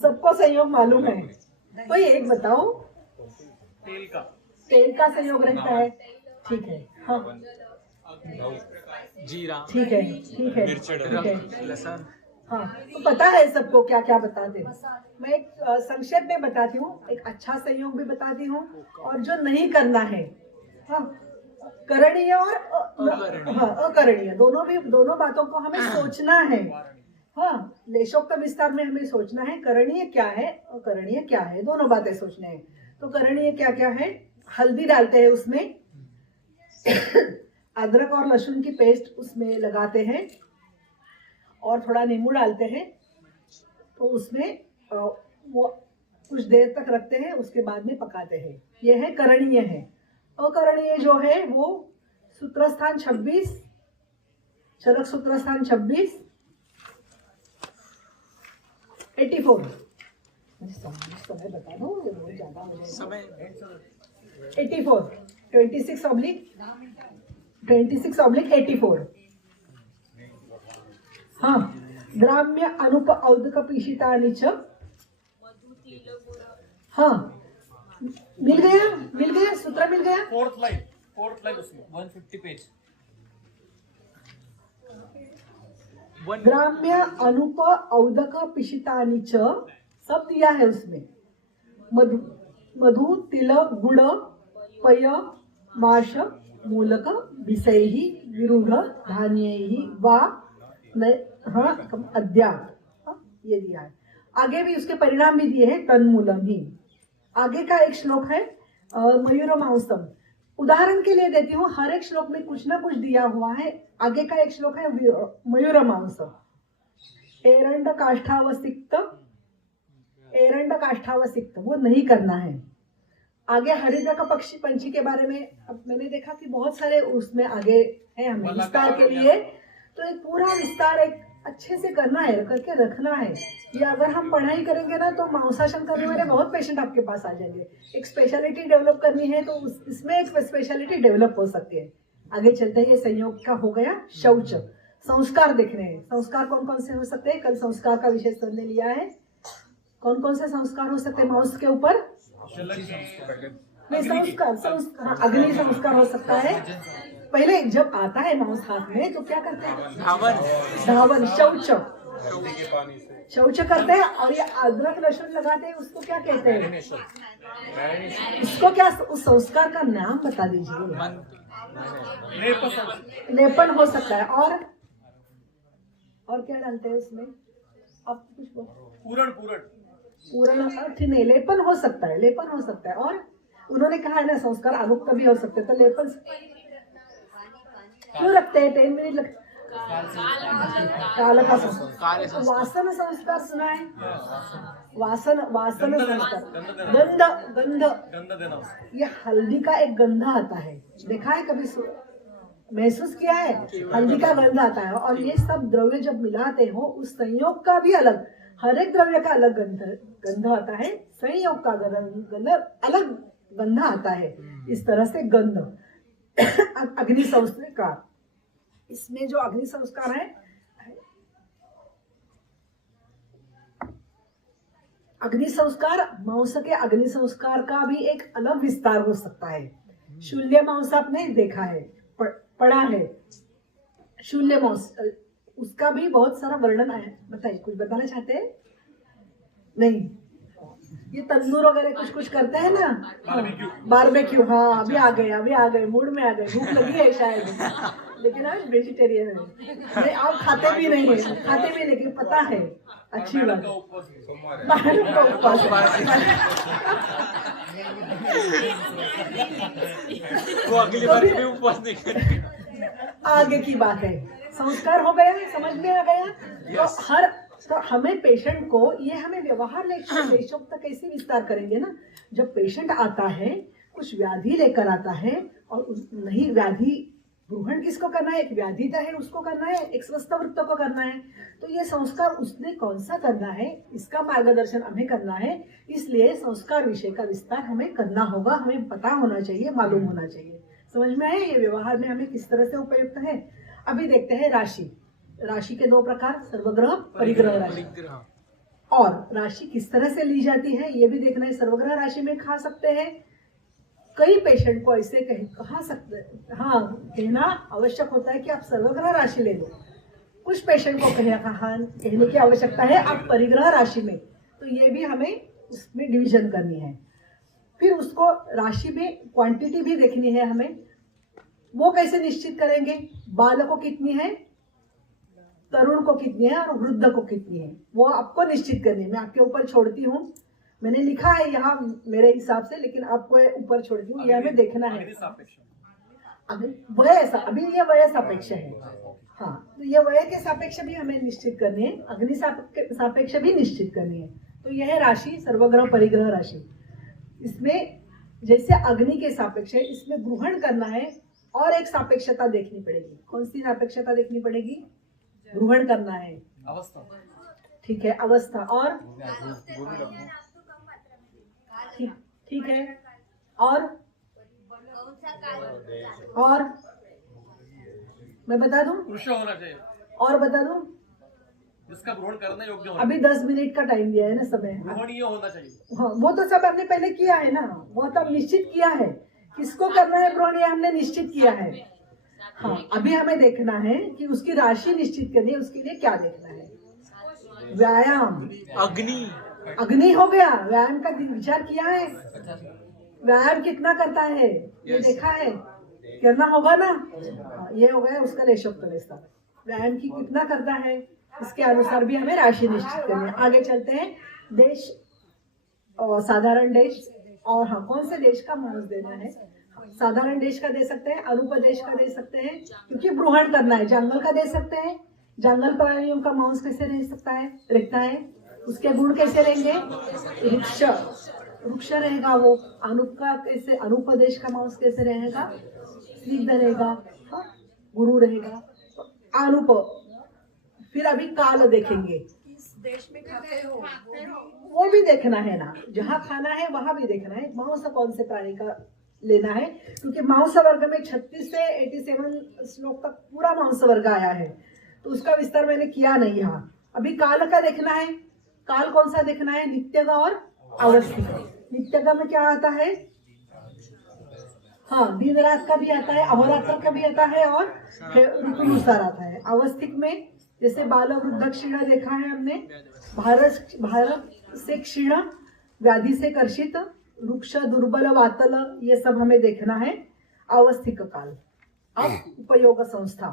सबको संयोग मालूम है। कोई एक बताओ। तेल का संयोग रहता है, ठीक है। हाँ, जीरा, ठीक है। लहसुन। हाँ, तो पता है सबको क्या क्या बताते हैं। मैं एक संक्षेप में बताती हूँ, एक अच्छा संयोग भी बताती हूँ और जो नहीं करना है। हाँ, करणीय और अकरणीय, दोनों बातों को हमें सोचना है। हाँ, लेशोक्त विस्तार में हमें सोचना है करणीय क्या है, अकरणीय क्या है, दोनों बातें सोचने हैं। तो करणीय क्या क्या है? हल्दी डालते हैं उसमें, अदरक और लहसुन की पेस्ट उसमें लगाते हैं और थोड़ा नींबू डालते हैं। तो उसमें वो कुछ देर तक रखते हैं, उसके बाद में पकाते हैं। ये है करणीय है। अकरणीय जो है वो सूत्रस्थान 26, चरक सूत्रस्थान 26, 84। समय बता दो, बहुत ज्यादा हो जाएगा। समय 84, 26/84। हाँ, ग्राम्य अनुप औदक पीषितानि च। हाँ, मिल गया सूत्र मिल गया। फोर्थ लाइन उसमें 150 पेज। ग्राम्य अनुप औदक पिशितानि च, सब दिया है उसमें। मधु तिल गुड़ पय माश मूलक विषयी विरूढ़ धान्यैहि वा अद्यात्, ये दिया है। आगे भी उसके परिणाम भी दिए हैं, तन्मूलम ही। आगे का एक श्लोक है मयूरमांसम। उदाहरण के लिए देती हूँ, हर एक श्लोक में कुछ ना कुछ दिया हुआ है। आगे का एक श्लोक है मयूरमांसम। एरंड काष्ठावसिक्त, वो नहीं करना है। आगे हरिद्र का पक्षी पंछी के बारे में अब मैंने देखा कि बहुत सारे उसमें आगे है हमें विस्तार के लिए। तो एक पूरा विस्तार एक अच्छे से करना है, करके रखना है। या अगर हम पढ़ाई करेंगे ना तो मांसाशन करने वाले बहुत पेशेंट आपके पास आ जाएंगे। एक स्पेशलिटी डेवलप करनी है तो इसमें एक स्पेशलिटी डेवलप हो सकती है। आगे चलते हैं, ये संयोग का हो गया। शौच, संस्कार देखने हैं। संस्कार कौन कौन से हो सकते हैं? कल संस्कार का विषय सर ने लिया है। कौन कौन से संस्कार हो सकते हैं मांस के ऊपर? नहीं, संस्कार अग्नि संस्कार हो सकता है। पहले जब आता है मांस हाथ में तो क्या करते हैं? धावन, शौच करते हैं। और ये अदरक लहसुन लगाते हैं, उसको क्या कहते हैं? इसको क्या, उस संस्कार का नाम बता दीजिए। लेपन हो सकता है। और क्या डालते हैं उसमें? आप कुछ पूरण नहीं, लेपन हो सकता है। और उन्होंने कहा है ना संस्कार आगुक्त भी हो सकते हैं, तो लेपन क्यों रखते हैं? 10 मिनट लगते। काल का संस्कार, वासन संस्कार सुना है? वासन वासन संस्कार, गंध गंध, गंध देना उसको। ये हल्दी का एक गंध आता है, देखा है कभी? महसूस किया है? हल्दी का गंध आता है। और ये सब द्रव्य जब मिलाते हो उस संयोग का भी अलग, हर एक द्रव्य का अलग गंध आता है, संयोग का अलग गंध आता है। इस तरह से गंध अग्नि संस्कार, इसमें जो अग्नि संस्कार है, अग्नि संस्कार, मांस के अग्नि संस्कार का भी एक अलग विस्तार हो सकता है। शून्य मांस आपने देखा है, पढ़ा है, शून्य मांस, उसका भी बहुत सारा वर्णन है। बताइए, कुछ बताना चाहते हैं? नहीं, ये तंदूर वगैरह कुछ कुछ करते हैं ना, बारबेक्यू। हाँ, अभी आ गए मूड में आ गए, भूख लगी है शायद, लेकिन आज वेजिटेरियन है, नहीं आप खाते भी नहीं है, लेकिन पता है अच्छी बात है, बाहर का उपवास वो अगली बार भी उपवास नहीं करेंगे। आगे की बात है। संस्कार हो गया, समझ में आ गया। तो हमें पेशेंट को, ये हमें व्यवहार लेशोक्त कैसे विस्तार करेंगे ना, जब पेशेंट आता है कुछ व्याधि लेकर आता है, और नहीं व्याधि ग्रहण किसको करना है? एक व्याधित है उसको करना है, एक स्वस्थ वृत्त को करना है। तो ये संस्कार उसने कौन सा करना है, इसका मार्गदर्शन हमें करना है। इसलिए संस्कार विषय का विस्तार हमें करना होगा, हमें पता होना चाहिए, मालूम होना चाहिए। समझ में आए ये व्यवहार में हमें किस तरह से उपयुक्त है? अभी देखते हैं राशि। राशि के दो प्रकार, सर्वग्रह परिग्रह राशि। और राशि किस तरह से ली जाती है ये भी देखना है। सर्वग्रह राशि में खा सकते हैं, कई पेशेंट को ऐसे कहा सकते, हाँ कहना आवश्यक होता है कि आप सर्वग्रह राशि ले लो। कुछ पेशेंट को कहने की आवश्यकता है आप परिग्रह राशि में, तो ये भी हमें उसमें डिवीजन करनी है। फिर उसको राशि में क्वांटिटी भी देखनी है हमें। वो कैसे निश्चित करेंगे? बालक को कितनी है, तरुण को कितनी है और वृद्ध को कितनी है, वो आपको निश्चित करनी है। मैं आपके ऊपर छोड़ती हूँ, मैंने लिखा है यहाँ मेरे हिसाब से, लेकिन आपको ऊपर छोड़ती हूँ, ये हमें देखना है। अभी ये वय सापेक्ष है, हाँ, तो ये वय के सापेक्ष भी हमें निश्चित करनी है, अग्नि सापेक्ष भी निश्चित करनी है। तो यह है राशि, सर्वग्रह परिग्रह राशि। इसमें जैसे अग्नि के सापेक्ष है, इसमें ग्रहण करना है और एक सापेक्षता देखनी पड़ेगी। कौन सी सापेक्षता देखनी पड़ेगी? ग्रहण करना है, अवस्था, ठीक है, अवस्था, और ठीक है, और मैं बता दूं, पुरुष होना चाहिए, और बता दूं, जिसका ग्रहण करने योग्य होना। अभी 10 मिनट का टाइम दिया है ना समय। ग्रहणीय होना चाहिए। हाँ, वो तो सब हमने पहले किया है ना, वो तो निश्चित किया है किसको करना है ग्रहण, ये हमने निश्चित किया है। हाँ, अभी हमें देखना है कि उसकी राशि निश्चित करनी है। उसके लिए क्या देखना है? व्यायाम, अग्नि हो गया, व्यायाम का विचार किया है। व्यायाम कितना करता है ये देखा है, करना होगा ना। ये हो गया उसका लेशोक्त विस्तार। व्यायाम की कितना करता है, इसके अनुसार भी हमें राशि निश्चित करनी है। आगे चलते हैं। देश और साधारण देश, और हाँ, कौन से देश का मांस देना है? साधारण देश का दे सकते हैं, अनुपदेश का दे सकते हैं, क्योंकि ब्रूहण करना है। जंगल का दे सकते हैं, जंगल प्राणियों का मांस कैसे रह सकता है, रहता है, उसके गुण कैसे रहेंगे? वृक्ष रहेगा वो। अनुप का कैसे, अनुपदेश का मांस कैसे रहेगा? स्निग्ध रहेगा, गुरु रहेगा। अनुप, फिर अभी काल देखेंगे, किस देश में खाते हो वो भी देखना है ना, जहाँ खाना है वहां भी देखना है। मांस कौन से प्राणी का लेना है, क्योंकि मांस वर्ग में 36 से 87 श्लोक तक पूरा मांस वर्ग आया है, तो उसका विस्तार मैंने किया नहीं यहाँ। अभी काल का देखना है। काल कौन सा देखना है? नित्यग और अवस्थिक। नित्यग में क्या आता है? हाँ, दिन रात का भी आता है, अहोरात्र का भी आता है, और ऋतु अनुसार आता है। अवस्थिक में जैसे बाल वृद्ध क्षीण देखा है हमने, भारत से क्षीण, व्याधि से कर्षित, वृक्ष दुर्बल वातल, ये सब हमें देखना है। अवस्थिक काल। अब उपयोग संस्था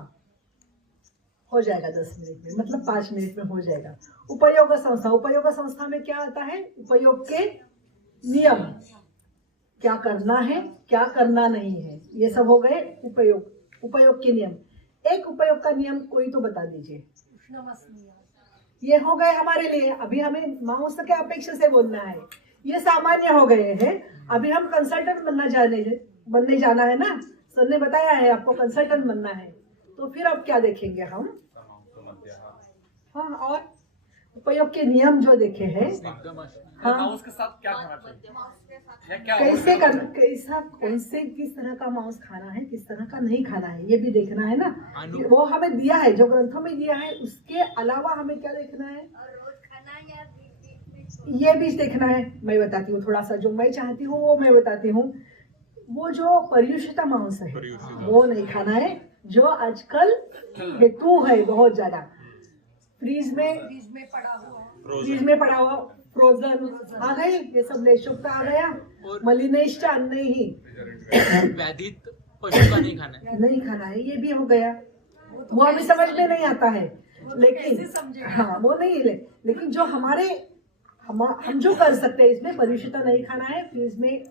हो जाएगा 10 मिनट में, मतलब 5 मिनट में हो जाएगा। उपयोग संस्था, उपयोग संस्था में क्या आता है? उपयोग के नियम, क्या करना है क्या करना नहीं है, ये सब हो गए उपयोग के नियम। एक उपयोग का नियम कोई तो बता दीजिए। ये हो गए हमारे लिए। अभी हमें मांस के अपेक्षा से बोलना है, ये सामान्य हो गए हैं। अभी हम कंसल्टेंट बनने जाना है ना, सर ने बताया है आपको कंसल्टेंट बनना है। तो फिर अब क्या देखेंगे हम? हाँ, और उपयोग के नियम जो देखे हैं, हाँ, मांस के साथ क्या खाना चाहिए या क्या कैसे करना, कैसा कौन से किस तरह का मांस खाना है, किस तरह का नहीं खाना है, ये भी देखना है ना। वो हमें दिया है, जो ग्रंथों में दिया है, उसके अलावा हमें क्या देखना है, ये भी देखना है। मैं बताती हूँ थोड़ा सा, जो मैं चाहती हूँ वो मैं बताती हूँ। वो जो पर्युषित मांस है वो नहीं खाना है, जो आजकल हेतु है बहुत ज्यादा, फ्रीज में पड़ा हुआ फ्रोजन आ गई, ये सब लेशुक्ता आ गया, मलिनेष्ट अन्न ही व्याधित पशु का नहीं खाना है। नहीं खाना है, ये भी हो गया। वो हमें समझ में नहीं आता है, लेकिन हाँ वो नहीं है। लेकिन जो हम जो कर सकते हैं, इसमें पर्युषित नहीं खाना है, फ्रीज में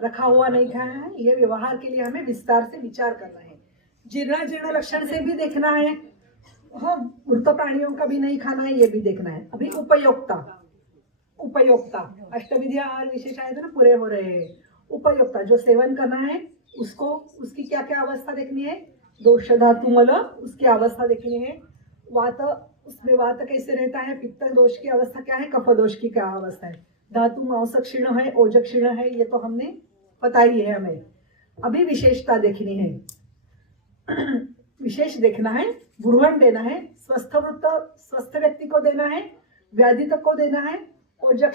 रखा हुआ नहीं खाना है, ये व्यवहार के लिए हमें विस्तार से विचार करना है। जीर्ण लक्षण से भी देखना है, हाँ, मृत प्राणियों का भी नहीं खाना है, ये भी देखना है। अभी उपयोक्ता अष्टविधिया और विशेष आए थे ना, पूरे हो रहे हैं। उपयोक्ता जो सेवन करना है उसको, उसकी क्या क्या अवस्था देखनी है, दोष धातु मल, उसकी अवस्था देखनी है। वात, उसमें वात कैसे रहता है, पित्त दोष की अवस्था क्या है, कफ दोष की क्या अवस्था है, धातु मांस क्षीण है, ओजक क्षीण है, ये तो हमने पता ही है हमें। अभी विशेषता देखनी है, विशेष देखना है, भ्रूण देना है, स्वस्थ व्यक्ति को देना है, व्याधि तक को देना है, ओजक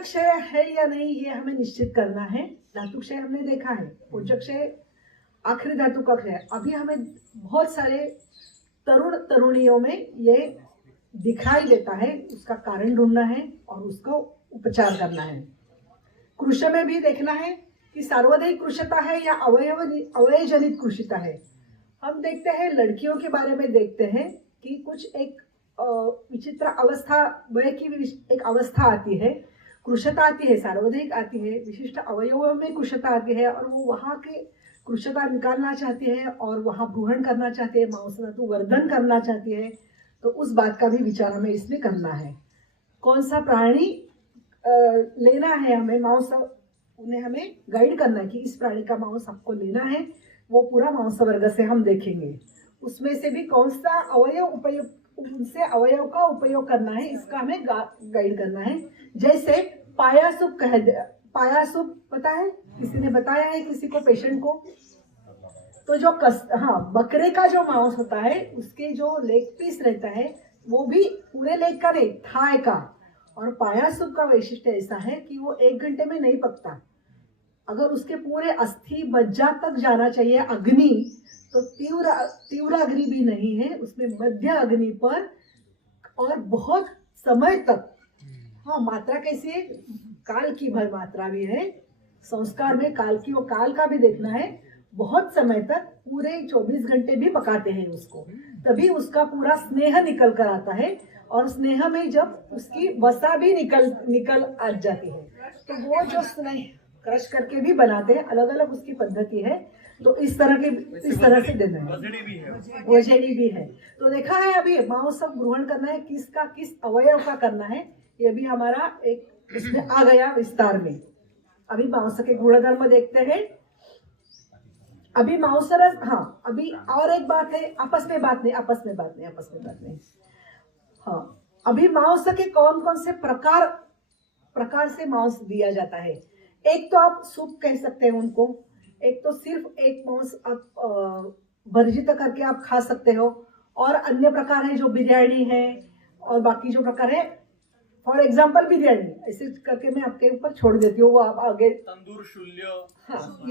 क्षय है या नहीं ये हमें निश्चित करना है। धातु क्षय हमने देखा है, ओजक क्षय आखिरी धातु का क्षय। अभी हमें बहुत सारे तरुणियों में ये दिखाई देता है, उसका कारण ढूंढना है और उसको उपचार करना है। कृष में भी देखना है कि सार्वधायिक कृशता है या अवयव जनित कृषिता है। हम देखते हैं लड़कियों के बारे में देखते हैं कि कुछ एक विचित्र अवस्था, वय की एक अवस्था आती है, कृशता आती है, सार्वधायिक आती है, विशिष्ट अवयवों में कृशता आती है, और वो वहाँ के कृशता निकालना चाहती है और वहाँ भ्रूण करना चाहती है, मांस धातु वर्धन करना चाहती है। तो उस बात का भी विचार हमें इसमें करना है। कौन सा प्राणी लेना है हमें, मांस उन्हें हमें गाइड करना है कि इस प्राणी का मांस आपको लेना है। वो पूरा मांस वर्ग से हम देखेंगे, उसमें से भी कौन सा अवयव उपयोग, उनसे अवयव का उपयोग करना है, इसका हमें गाइड करना है। जैसे पाया सूप पाया सूप पता है, किसी ने बताया है किसी को, पेशेंट को? तो जो बकरे का जो मांस होता है, उसके जो लेग पीस रहता है वो भी पूरे लेग का नहीं, थाई का। और पाया सूप का वैशिष्ट्य ऐसा है कि वो 1 घंटे में नहीं पकता। अगर उसके पूरे अस्थि मज्जा तक जाना चाहिए अग्नि, तो तीव्र अग्नि भी नहीं है, उसमें मध्य अग्नि पर और बहुत समय तक। हाँ, मात्रा कैसी है, काल की भर मात्रा भी है, संस्कार में काल की, वो काल का भी देखना है। बहुत समय तक पूरे 24 घंटे भी पकाते हैं उसको, तभी उसका पूरा स्नेह निकल कर आता है। और स्नेह में जब उसकी वसा भी निकल आ जाती है, तो वो जो स्नेह क्रश करके भी बनाते हैं, अलग अलग उसकी पद्धति है। तो इस तरह से देना है, वजनी भी है। तो देखा है अभी मांस सब ग्रहण करना है, किसका किस अवयव का करना है, ये भी हमारा एक इसमें आ गया विस्तार में। अभी मांस के गुणधर्म देखते हैं। अभी मांसरस, हाँ, अभी और एक बात है, आपस में बात नहीं। हाँ, अभी मांस के कौन कौन से प्रकार से मांस दिया जाता है। एक तो आप सूप कह सकते हैं उनको, एक तो सिर्फ एक मांस आप वर्जित करके आप खा सकते हो, और अन्य प्रकार है जो बिरयानी है, और बाकी जो प्रकार है, फॉर एग्जाम्पल बिरयानी, ऐसे करके मैं आपके ऊपर छोड़ देती हूँ, वो आप आगे तंदूर शूल्य, हाँ,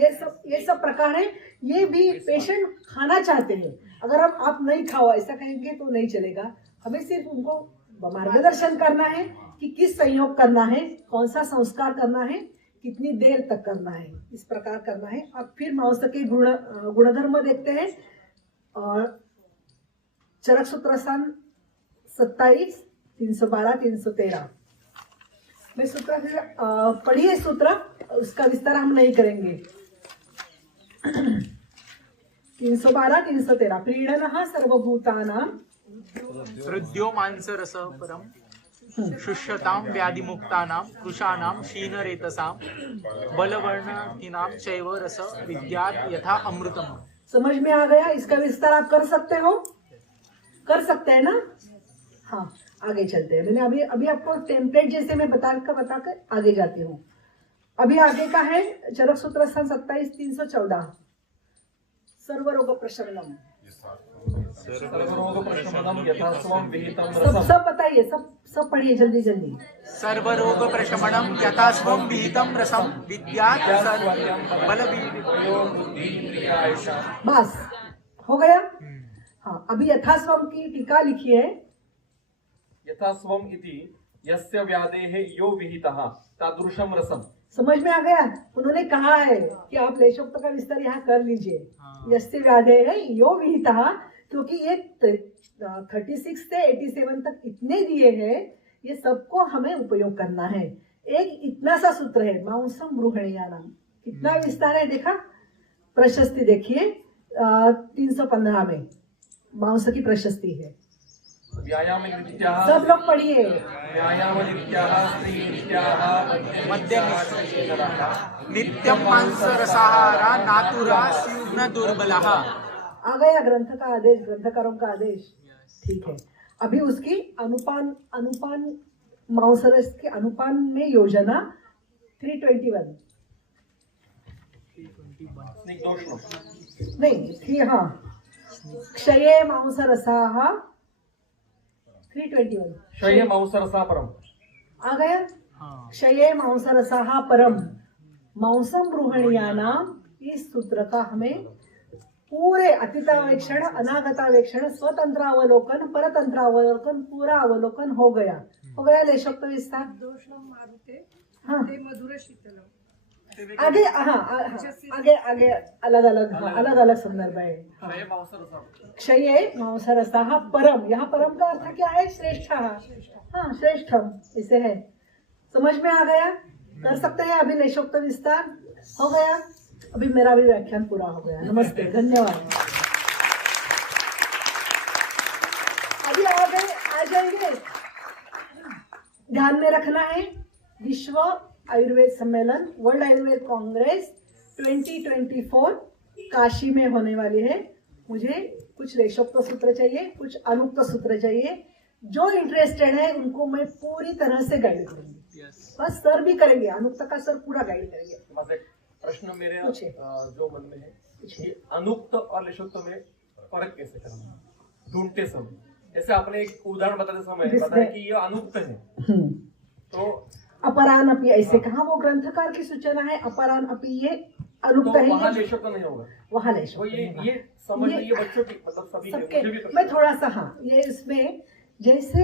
ये सब प्रकार है। ये भी पेशेंट खाना चाहते हैं। अगर आप नहीं खाओ ऐसा कहेंगे तो नहीं चलेगा। हमें सिर्फ उनको मार्गदर्शन करना है कि किस संयोग करना है, कौन सा संस्कार करना है, कितनी देर तक करना है, इस प्रकार करना है। अब फिर मांस के गुणधर्म देखते हैं। और चरक सूत्र सन 27, 312, 313 में सूत्र पढ़िए सूत्र, उसका विस्तार हम नहीं करेंगे। 312 313 प्रीणनः सर्वभूतानां हृद्यो मांसरस परम शुष्यतां व्याधिमुक्तानां कृशानां क्षीणरेतसां बलवर्णहीनां चैव रस विद्यात् यथा अमृतम्। समझ में आ गया? इसका विस्तार आप कर सकते हो? कर सकते हैं ना? हाँ, आगे चलते हैं। मैंने अभी अभी आपको टेम्पलेट जैसे मैं बताकर आगे जाती हूँ। अभी आगे का है चरक सूत्र स्थान 27 314 सर्वरोग प्रशमनम। सर्वरोग प्रशमनम यथा स्वं विहितं सब रसम। सब बताइए, सब पढ़िए जल्दी जल्दी। सर्वरोग प्रशमनम यथा स्वं विहितं रसम विद्यात् बस हो गया। हाँ, अभी यथास्वम की टीका लिखी है। यथा स्वम इति यस्य व्याधेः यो विहितः तादृशं रसम। समझ में आ गया? उन्होंने कहा है कि आप लेशोक्त का विस्तार यहाँ कर लीजिए। यस्य व्याधेः यो विहितः, क्योंकि ये 36 से 87 तक इतने दिए हैं, ये सबको हमें उपयोग करना है। एक इतना सा सूत्र है मांसम ब्रूहणीयानाम। कितना विस्तार है देखा? प्रशस्ति देखिए 315 में मांस की प्रशस्ति है। व्यायाम नित्याः सब लोग पढ़िए। व्यायाम नित्याः स्त्री नित्याः नित्यं मांसरसाहारा नातुरा स्युग्न दुर्बलः। आ गया ग्रंथ का आदेश, ग्रंथकारों का आदेश। ठीक है, अभी उसकी अनुपान मांसरस के अनुपान में योजना 321 नहीं थी। हाँ, क्षये मांसरसाः 321 क्षये मांसरसा परम। आ गया? क्षये मांसरसाः परम मांसम ब्रूहणीयानाम। इस सूत्र का हमें पूरे अतीतावेक्षण, अनागतावेक्षण, स्वतंत्रावलोकन, परतंत्रावलोकन, पूरा अवलोकन हो गया। हो गया लेशोक्त विस्तार। हाँ, आगे आगे आगे अलग अलग संदर्भ है। हाँ। क्षये मांसरसा क्षये मांसरसाः परम, यहाँ परम का अर्थ क्या है? श्रेष्ठ। हाँ, श्रेष्ठम इसे है। समझ में आ गया? कर सकते हैं अभी लेशोक्त विस्तार। हो गया? अभी मेरा भी व्याख्यान पूरा हो गया। नमस्ते, धन्यवाद। अभी आ जाएंगे। ध्यान में रखना है, विश्व आयुर्वेद सम्मेलन, वर्ल्ड आयुर्वेद कांग्रेस 2024 काशी में होने वाली है। मुझे कुछ लेशोक्त सूत्र चाहिए, कुछ अनुक्त सूत्र चाहिए। जो इंटरेस्टेड है उनको मैं पूरी तरह से गाइड करूंगी। बस सर भी करेंगे, अनुक्त का सर पूरा गाइड करेंगे। बस एक प्रश्न मेरे पूछिए। जो मन में है कि अनुक्त और लेशोक्त में फर्क कैसे करना ढूंढते समय? जैसे आपने एक उदाहरण बताते समय बताया कि ये अनुक्त है, तो अपरान अपी ऐसे कहा, वो ग्रंथकार की सूचना है। अपरान अपी ये अनुक्त तो है, वहाँ लेशोक्त नहीं होगा। वहाँ तो लेशोक्त ये समझ ये बच्चों की मतलब सभी सबके। मुझे भी प्रश्न मैं थोड़ा सा, हाँ, ये इसमें जैसे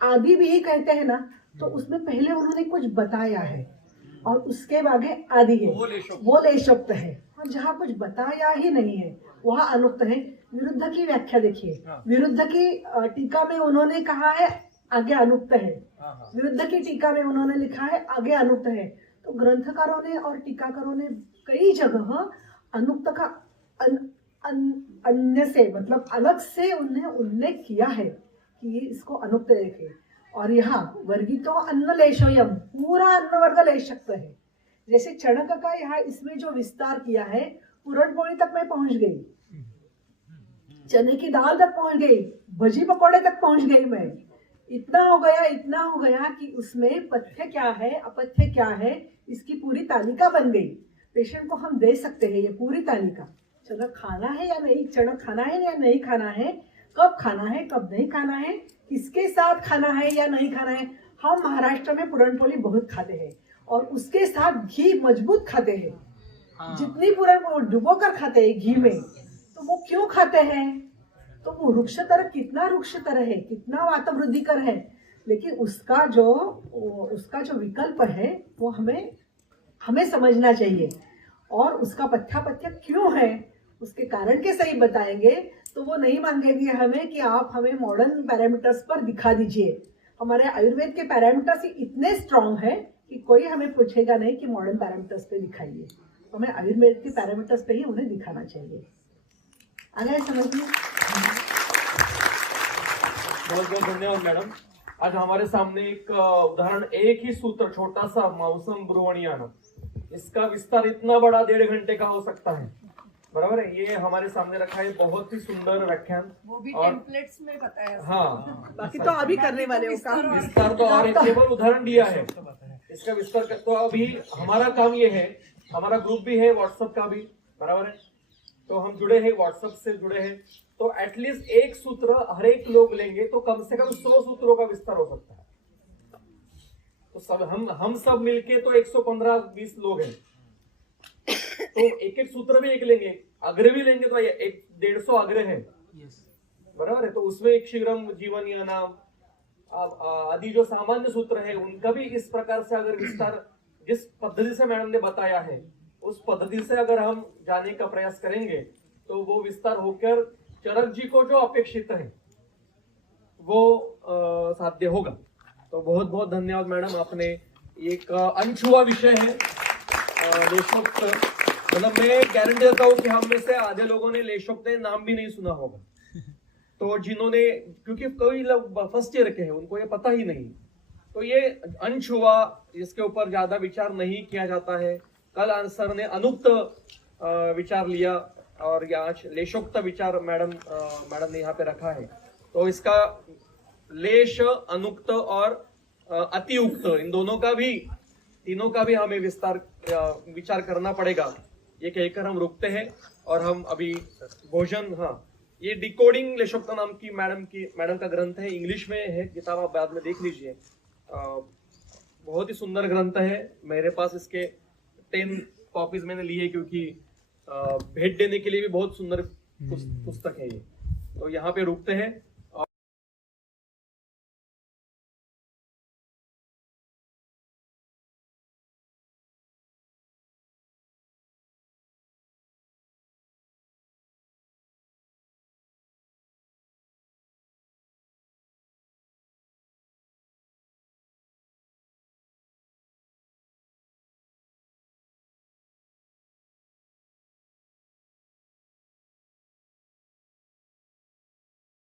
आदि भी ही कहते हैं ना, तो उसमें पहले उन्होंने कुछ बताया है और उसके बाद आदि है, वो लेशोक्त है। और जहाँ कुछ बताया ही नहीं है वहाँ अनुक्त है। विरुद्ध की व्याख्या देखिए, विरुद्ध की टीका में उन्होंने कहा है आगे अनुक्त है, विरुद्ध की टीका में उन्होंने लिखा है आगे अनुक्त है। तो ग्रंथकारों ने और टीकाकारों ने कई जगह अनुक्त का अन्य से मतलब अलग से उन्हें उल्लेख किया है कि ये इसको अनुक्त देखे। और यहाँ वर्गितो अन्न लेशोयम, पूरा अन्न वर्ग ले सकते हैं। जैसे चणक का यहाँ इसमें जो विस्तार किया है, पूरणपोली तक मैं पहुंच गई, चने की दाल तक पहुंच गई, भजी पकौड़े तक पहुंच गई मैं। इतना हो गया कि उसमें पथ्य क्या है, अपथ्य क्या है, इसकी पूरी तालिका बन गई। पेशेंट को हम दे सकते हैं ये पूरी तालिका, चणक खाना है या नहीं, चणक खाना है या नहीं खाना है, कब खाना है कब नहीं खाना है, किसके साथ खाना है या नहीं खाना है। हम महाराष्ट्र में पुरणपोली बहुत खाते हैं और उसके साथ घी मजबूत खाते हैं। जितनी पुरण डुबो कर खाते हैं घी में, तो वो क्यों खाते हैं? तो वो वृक्षतर कितना वृक्षतर है, कितना वातवृद्धिकर है, लेकिन उसका जो विकल्प है वो हमें समझना चाहिए। और उसका पथ्यापथ्य क्यों है, उसके कारण के सही बताएंगे तो वो नहीं मांगेगी हमें कि आप हमें मॉडर्न पैरामीटर्स पर दिखा दीजिए। हमारे आयुर्वेद के पैरामीटर्स इतने स्ट्रांग है कि कोई हमें पूछेगा नहीं कि मॉडर्न पैरामीटर्स पे दिखाइए, हमें आयुर्वेद के पैरामीटर्स पे ही उन्हें दिखाना चाहिए। आ गए समझ में? बहुत बहुत धन्यवाद मैडम। आज हमारे सामने एक उदाहरण, एक ही सूत्र, छोटा सा मौसम ब्रुवणियाना, इसका विस्तार इतना बड़ा 1.5 घंटे का हो सकता है, बराबर है। ये हमारे सामने रखा है, बहुत ही सुंदर व्याख्यान। वो भी और टेम्पलेट्स में बताया। हाँ, बाकी तो अभी करने वाले हो काम। विस्तार तो और केवल उदाहरण दिया है, इसका विस्तार तो अभी हमारा काम ये है। हमारा ग्रुप भी है व्हाट्सएप का भी, बराबर है। तो हम जुड़े हैं, व्हाट्सएप से जुड़े हैं, तो एटलीस्ट एक सूत्र हर एक लोग लेंगे तो कम से कम 100 सूत्रों का विस्तार हो सकता है। तो सब हम सब मिलके तो 115-20 लोग हैं, तो एक एक सूत्र भी एक लेंगे, अग्र भी लेंगे तो 150 अग्र है, बराबर है। तो उसमें एक शीघ्रम जीवन या नाम आदि जो सामान्य सूत्र है उनका भी इस प्रकार से अगर विस्तार जिस पद्धति से मैडम ने बताया है उस पद्धति से अगर हम जाने का प्रयास करेंगे तो वो विस्तार होकर चरक जी को जो अपेक्षित है वो साध्य होगा। तो बहुत बहुत धन्यवाद मैडम, आपने एक अनछुआ विषय है लेशोक्त, मतलब मैं गारंटी देता हूँ कि हम में से आधे लोगों ने लेशोक्त नाम भी नहीं सुना होगा। तो जिन्होंने, क्योंकि कई लोग फर्स्ट ईयर के हैं उनको ये पता ही नहीं, तो ये अनछुआ, इसके ऊपर ज्यादा विचार नहीं किया जाता है। कल सर ने अनुक्त विचार लिया और आज लेशोक्त विचार मैडम ने यहाँ पे रखा है। तो इसका लेश, अनुक्त और अतिउक्त, इन दोनों का भी, तीनों का भी हमें विचार करना पड़ेगा। ये कहकर हम रुकते हैं और हम अभी भोजन, हाँ, ये डिकोडिंग लेशोक्त नाम की मैडम का ग्रंथ है, इंग्लिश में है, किताब आप बाद में देख लीजिए। बहुत ही सुंदर ग्रंथ है। मेरे पास इसके 10 कॉपीज मैंने ली है क्योंकि भेंट देने के लिए भी बहुत सुंदर पुस्तक है ये। तो यहाँ पे रुकते हैं।